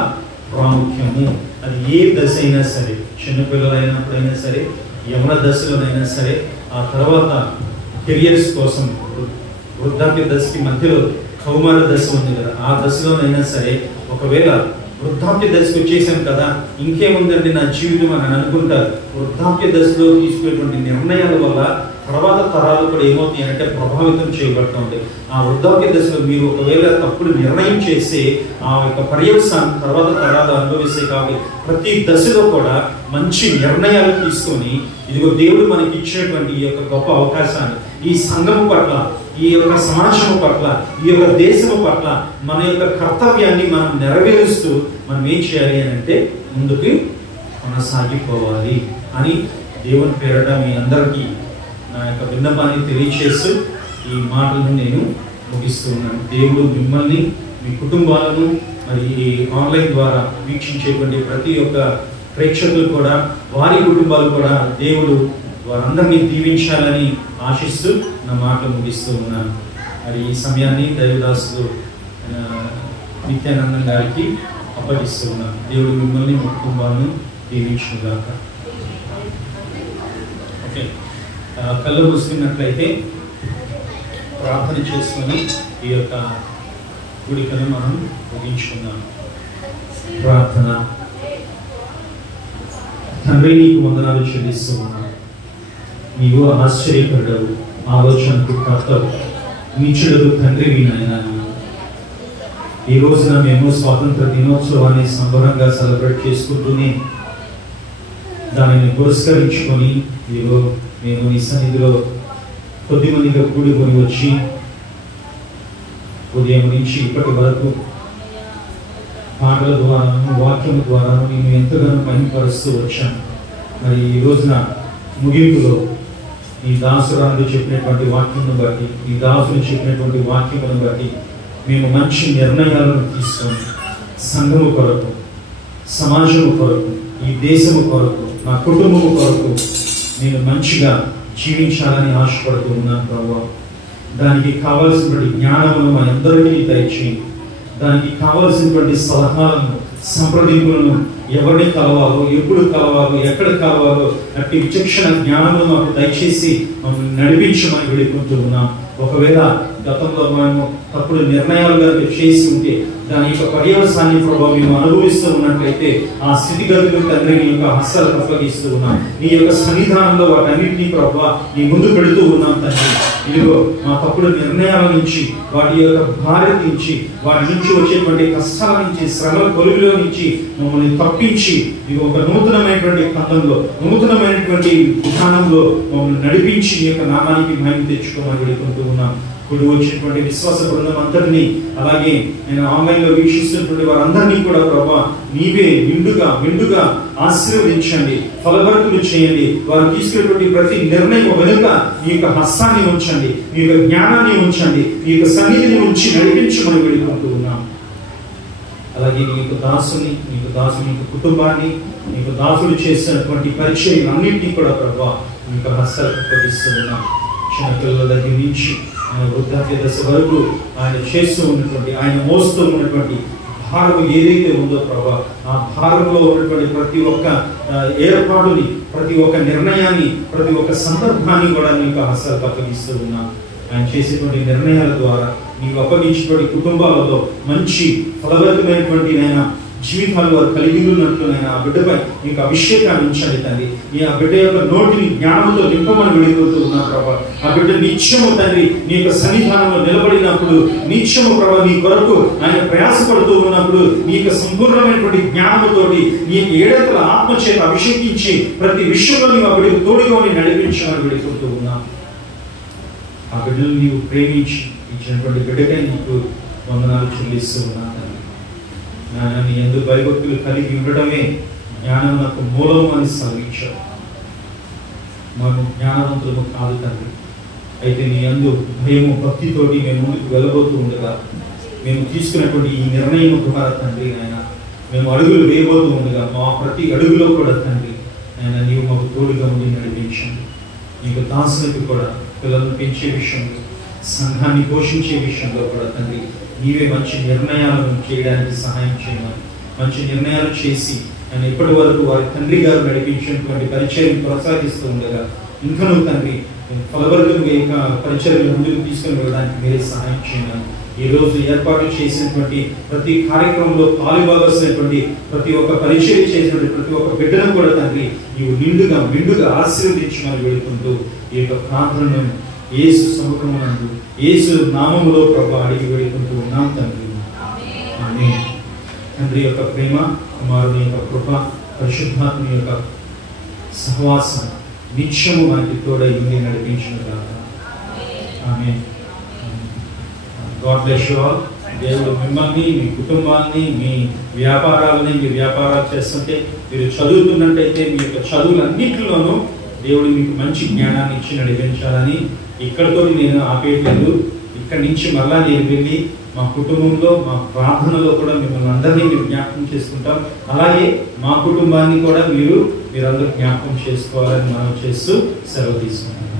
ప్రాముఖ్యము. అది ఏ దశ అయినా సరే, చిన్నపిల్లలు అయినప్పుడైనా సరే, యవన దశలోనైనా సరే, ఆ తర్వాత కెరియర్స్ కోసం వృద్ధాప్య దశకి మధ్యలో కౌమార దశ ఉంది కదా, ఆ దశలోనైనా సరే ఒకవేళ వృద్ధాప్య దశకు వచ్చేసాం కదా ఇంకేముందండి నా జీవితం అని అనుకుంటారు. వృద్ధాప్య దశలో తీసుకునేటువంటి నిర్ణయాల వల్ల తర్వాత తరాలు కూడా ఏమవుతాయి అంటే ప్రభావితం చేయబడుతూ ఉంటాయి. ఆ వృద్ధాప్య దశలో మీరు ఒకవేళ తప్పుడు నిర్ణయం చేస్తే ఆ యొక్క పర్యవసానం తర్వాత తరాలు అనుభవిస్తాయి. కాబట్టి ప్రతి దశలో కూడా మంచి నిర్ణయాలు తీసుకొని ఇదిగో దేవుడు మనకి ఇచ్చినటువంటి ఈ యొక్క గొప్ప అవకాశాన్ని ఈ సంఘము పట్ల, ఈ యొక్క సమాజము పట్ల, ఈ యొక్క దేశము పట్ల మన యొక్క కర్తవ్యాన్ని మనం నెరవేరుస్తూ మనం ఏం చేయాలి అని అంటే ముందుకు కొనసాగిపోవాలి అని దేవుని పేరట మీ అందరికీ నా యొక్క విన్నపాన్ని తెలియచేస్తూ ఈ మాటలను నేను ముగిస్తూ ఉన్నాను. దేవుడు మిమ్మల్ని, మీ కుటుంబాలను, మరి ఈ ఆన్లైన్ ద్వారా వీక్షించేటువంటి ప్రతి ఒక్క ప్రేక్షకులు కూడా, వారి కుటుంబాలు కూడా దేవుడు వారందరినీ దీవించాలని ఆశిస్తూ నా మాటలు ముగిస్తూ ఉన్నాను. మరి ఈ సమయాన్ని దైవదాసుడు నిత్యానందం గారికి అప్పగిస్తూ ఉన్నాను. దేవుడు మిమ్మల్ని, మీ కుటుంబాలను దీవించుగాక. ఓకే, కళ్ళు మూసుకున్నట్లయితే ప్రార్థన చేసుకొని ఈ యొక్క గుడికను మనం ముగించుకుందాం. ప్రార్థన. తండ్రి, నీకు వందనాలు చెల్లిస్తూ ఉన్నాను. నీవు ఆశ్చర్యపడ్డావు, ఆలోచనకు కర్తవు, నీచుడకు తండ్రివి నాయనా. ఈ రోజున మేము స్వాతంత్ర దినోత్సవాన్ని సంబరంగా సెలబ్రేట్ చేసుకుంటూనే దానిని పురస్కరించుకొని ఇదిగో మేము ఈ సన్నిధిలో కొద్దిమందిగా కూడుకొని వచ్చి ఉదయం నుంచి ఇప్పటి వరకు మాటల ద్వారాను, వాక్యం ద్వారాను నేను ఎంతగానో మహిమపరుస్తూ వచ్చాను. మరి ఈ రోజున ముగింపులో ఈ దాసురాలు చెప్పినటువంటి వాక్యం బట్టి, ఈ దాసులు చెప్పినటువంటి వాక్యములను బట్టి మేము మంచి నిర్ణయాలను తీసుకొని సంఘము కొరకు, సమాజము కొరకు, ఈ దేశము కొరకు, నా కుటుంబము కొరకు నేను మంచిగా జీవించాలని ఆశపడుతూ ఉన్నాను ప్రభువా. దానికి కావలసినటువంటి జ్ఞానమును మా అందరికీ దయచేయండి. దానికి కావలసినటువంటి సలహాలను, సంప్రదింపులను, ఎవరిని కలవాలో, ఎప్పుడు కలవాలో, ఎక్కడ కలవాలో అట్టి విచక్షణ జ్ఞానము మాకు దయచేసి మమ్మల్ని నడిపించమని వేడుకుంటూ ఉన్నాం. ఒకవేళ గతంలో మేము తప్పుడు నిర్ణయాలు కనుక చేసి ఉంటే దాని యొక్క పర్యవసాన్ని ప్రభావం మేము అనుభవిస్తూ ఉన్నట్లయితే ఆ స్థితిగతులు తండ్రి నీ యొక్క హస్తాలకు అప్పగిస్తూ ఉన్నాం. నీ యొక్క సన్నిధానంలో వాటన్నింటినీ ప్రభావ నీ ముందు పెడుతూ ఉన్నాం తండ్రి. ఇదిగో మా తప్పుడు నిర్ణయాల నుంచి, వాటి యొక్క భార్య నుంచి, వాటి నుంచి వచ్చేటువంటి కష్టాల నుంచి, శ్రమల కొలుగులో నుంచి మమ్మల్ని తప్పించి ఇది ఒక నూతనమైనటువంటి ఖండంలో, నూతనమైనటువంటి విధానంలో మమ్మల్ని నడిపించి నీ యొక్క నామానికి మహిమ తెచ్చుకోమని వేడుకుంటూ ఉన్నాం. ఇప్పుడు వచ్చినటువంటి విశ్వాస బృందం అందరినీ, అలాగే నేను ఆన్లైన్లో వీక్షిస్తున్నటువంటి వారందరినీ కూడా ప్రభా నీవే నిండుగా ఆశీర్వదించండి, ఫలభరితులు చేయండి. వారు తీసుకునేటువంటి ప్రతి నిర్ణయం వెనుక మీ యొక్క హస్తాన్ని ఉంచండి, మీ యొక్క జ్ఞానాన్ని ఉంచండి, మీ యొక్క సన్నిధిని ఉంచి నడిపించమని వేడుకుంటూ ఉన్నాం. అలాగే నీకు దాసుని కుటుంబాన్ని, నీకు దాసులు చేసినటువంటి పరిచయం అన్నింటినీ కూడా ప్రభా మీ యొక్క హస్తాలకు అప్పగిస్తూ ఉన్నాం. చిన్నపిల్లల దగ్గర నుంచి ఆయన వృద్ధాప్య దశ వరకు ఆయన చేస్తూ ఉన్నటువంటి, ఆయన మోస్తూ ఉన్నటువంటి భారం ఏదైతే ఉందో ప్రభా, ఆ భారంలో ఉన్నటువంటి ప్రతి ఒక్క ఏర్పాటుని, ప్రతి ఒక్క నిర్ణయాన్ని, ప్రతి ఒక్క సందర్భాన్ని కూడా నీకు హస్తాలకు అప్పగిస్తూ ఉన్నాం. ఆయన చేసేటువంటి నిర్ణయాల ద్వారా నీవు అప్పగించినటువంటి కుటుంబాలలో మంచి ఫలవంతమైనటువంటి ఆయన జీవితాలు వారు కలిగి ఉన్నట్లు నేను ఆ బిడ్డపై నీకు అభిషేకాన్ని ఉంచండి తండ్రి. నీ ఆ బిడ్డ యొక్క నోటిని జ్ఞానంతో నింపమని వేడుకుంటూ ఉన్నా ప్రభా. ఆ బిడ్డ నిత్యము తండ్రి నీ యొక్క సన్నిధానంలో నిలబడినప్పుడు, నిత్యము ప్రభా నీ కొరకు ఆయన ప్రయాసపడుతూ ఉన్నప్పుడు నీ యొక్క సంపూర్ణమైనటువంటి జ్ఞానముతోటి నీ ఏడంతల ఆత్మచేత అభిషేకించి ప్రతి విషయంలో నీవు ఆ బిడ్డకు తోడుగా నడిపించమని వేడుకుంటూ ఉన్నా. ఆ బిడ్డను నీవు ప్రేమించి ఇచ్చినటువంటి బిడ్డకై నీకు వందనాలు చెల్లిస్తూ ఉన్నా. జ్ఞానాన్ని ఎందు భయభక్తులు కలిగి ఉండడమే జ్ఞానం నాకు మూలము అని సాగించావు. మనం జ్ఞానవంతులము కాదు తండ్రి, అయితే నీ యందు భయము భక్తితోటి మేము ముందుకు వెళ్ళబోతూ ఉండగా, మేము తీసుకున్నటువంటి ఈ నిర్ణయం ద్వారా తండ్రి ఆయన మేము అడుగులు వేయబోతూ ఉండగా మా ప్రతి అడుగులో కూడా తండ్రి ఆయన నీవు మాకు తోడుగా ఉండి నడిపించండి. నీకు దాసులకు కూడా పిల్లలను పెంచే విషయంలో, సంఘాన్ని పోషించే విషయంలో కూడా తండ్రి నీవే మంచి నిర్ణయాలను చేయడానికి సహాయం చేయమని, మంచి నిర్ణయాలు చేసి ఆయన ఇప్పటి వరకు వారి తండ్రి గారు నడిపించినటువంటి పరిచయం కొనసాగిస్తూ ఉండగా ఇంకనూ తండ్రి ఫలభరితంగా పరిచయం ముందుకు తీసుకుని వెళ్ళడానికి మీరే సహాయం చేయమని, ఈ రోజు ఏర్పాటు చేసినటువంటి ప్రతి కార్యక్రమంలో పాలుభాగస్తున్నటువంటి ప్రతి ఒక్క పరిచయం చేసినటువంటి ప్రతి ఒక్క బిడ్డను కూడా తండ్రి నీవు నిండుగా ఆశీర్వదించమని వేడుకుంటూ ఈ యొక్క ప్రార్థనను యేసు సముఖమునందు యేసు నామములో ప్రభు అడిగి వేడుకుంటూ ఉన్నాం తండ్రి. ఆమేన్. తండ్రి యొక్క ప్రేమ, కుమారుని యొక్క కృప, పరిశుద్ధాత్మ యొక్క సహవాసం నిత్యము మనకి తోడై ఉండి నడిపించునుగాక. Amen. God bless you all. దేవుడు మిమ్మల్ని, మీ కుటుంబాన్ని, మీ వ్యాపారాలని, మీ వ్యాపారాలు చేస్తుంటే మీరు చదువుతున్నట్టయితే మీ యొక్క చదువులన్నింటిలోనూ దేవుడు మీకు మంచి జ్ఞానాన్ని ఇచ్చి నడిపించాలని ఇక్కడితో నేను ఆపేయట్లేదు. ఇక్కడి నుంచి మళ్ళా నేను వెళ్ళి మా కుటుంబంలో, మా ప్రార్థనలో కూడా మిమ్మల్ని అందరినీ మీరు జ్ఞాపకం చేసుకుంటాం. అలాగే మా కుటుంబాన్ని కూడా మీరందరూ జ్ఞాపకం చేసుకోవాలని మనం చేస్తూ సెలవు తీసుకుంటాం.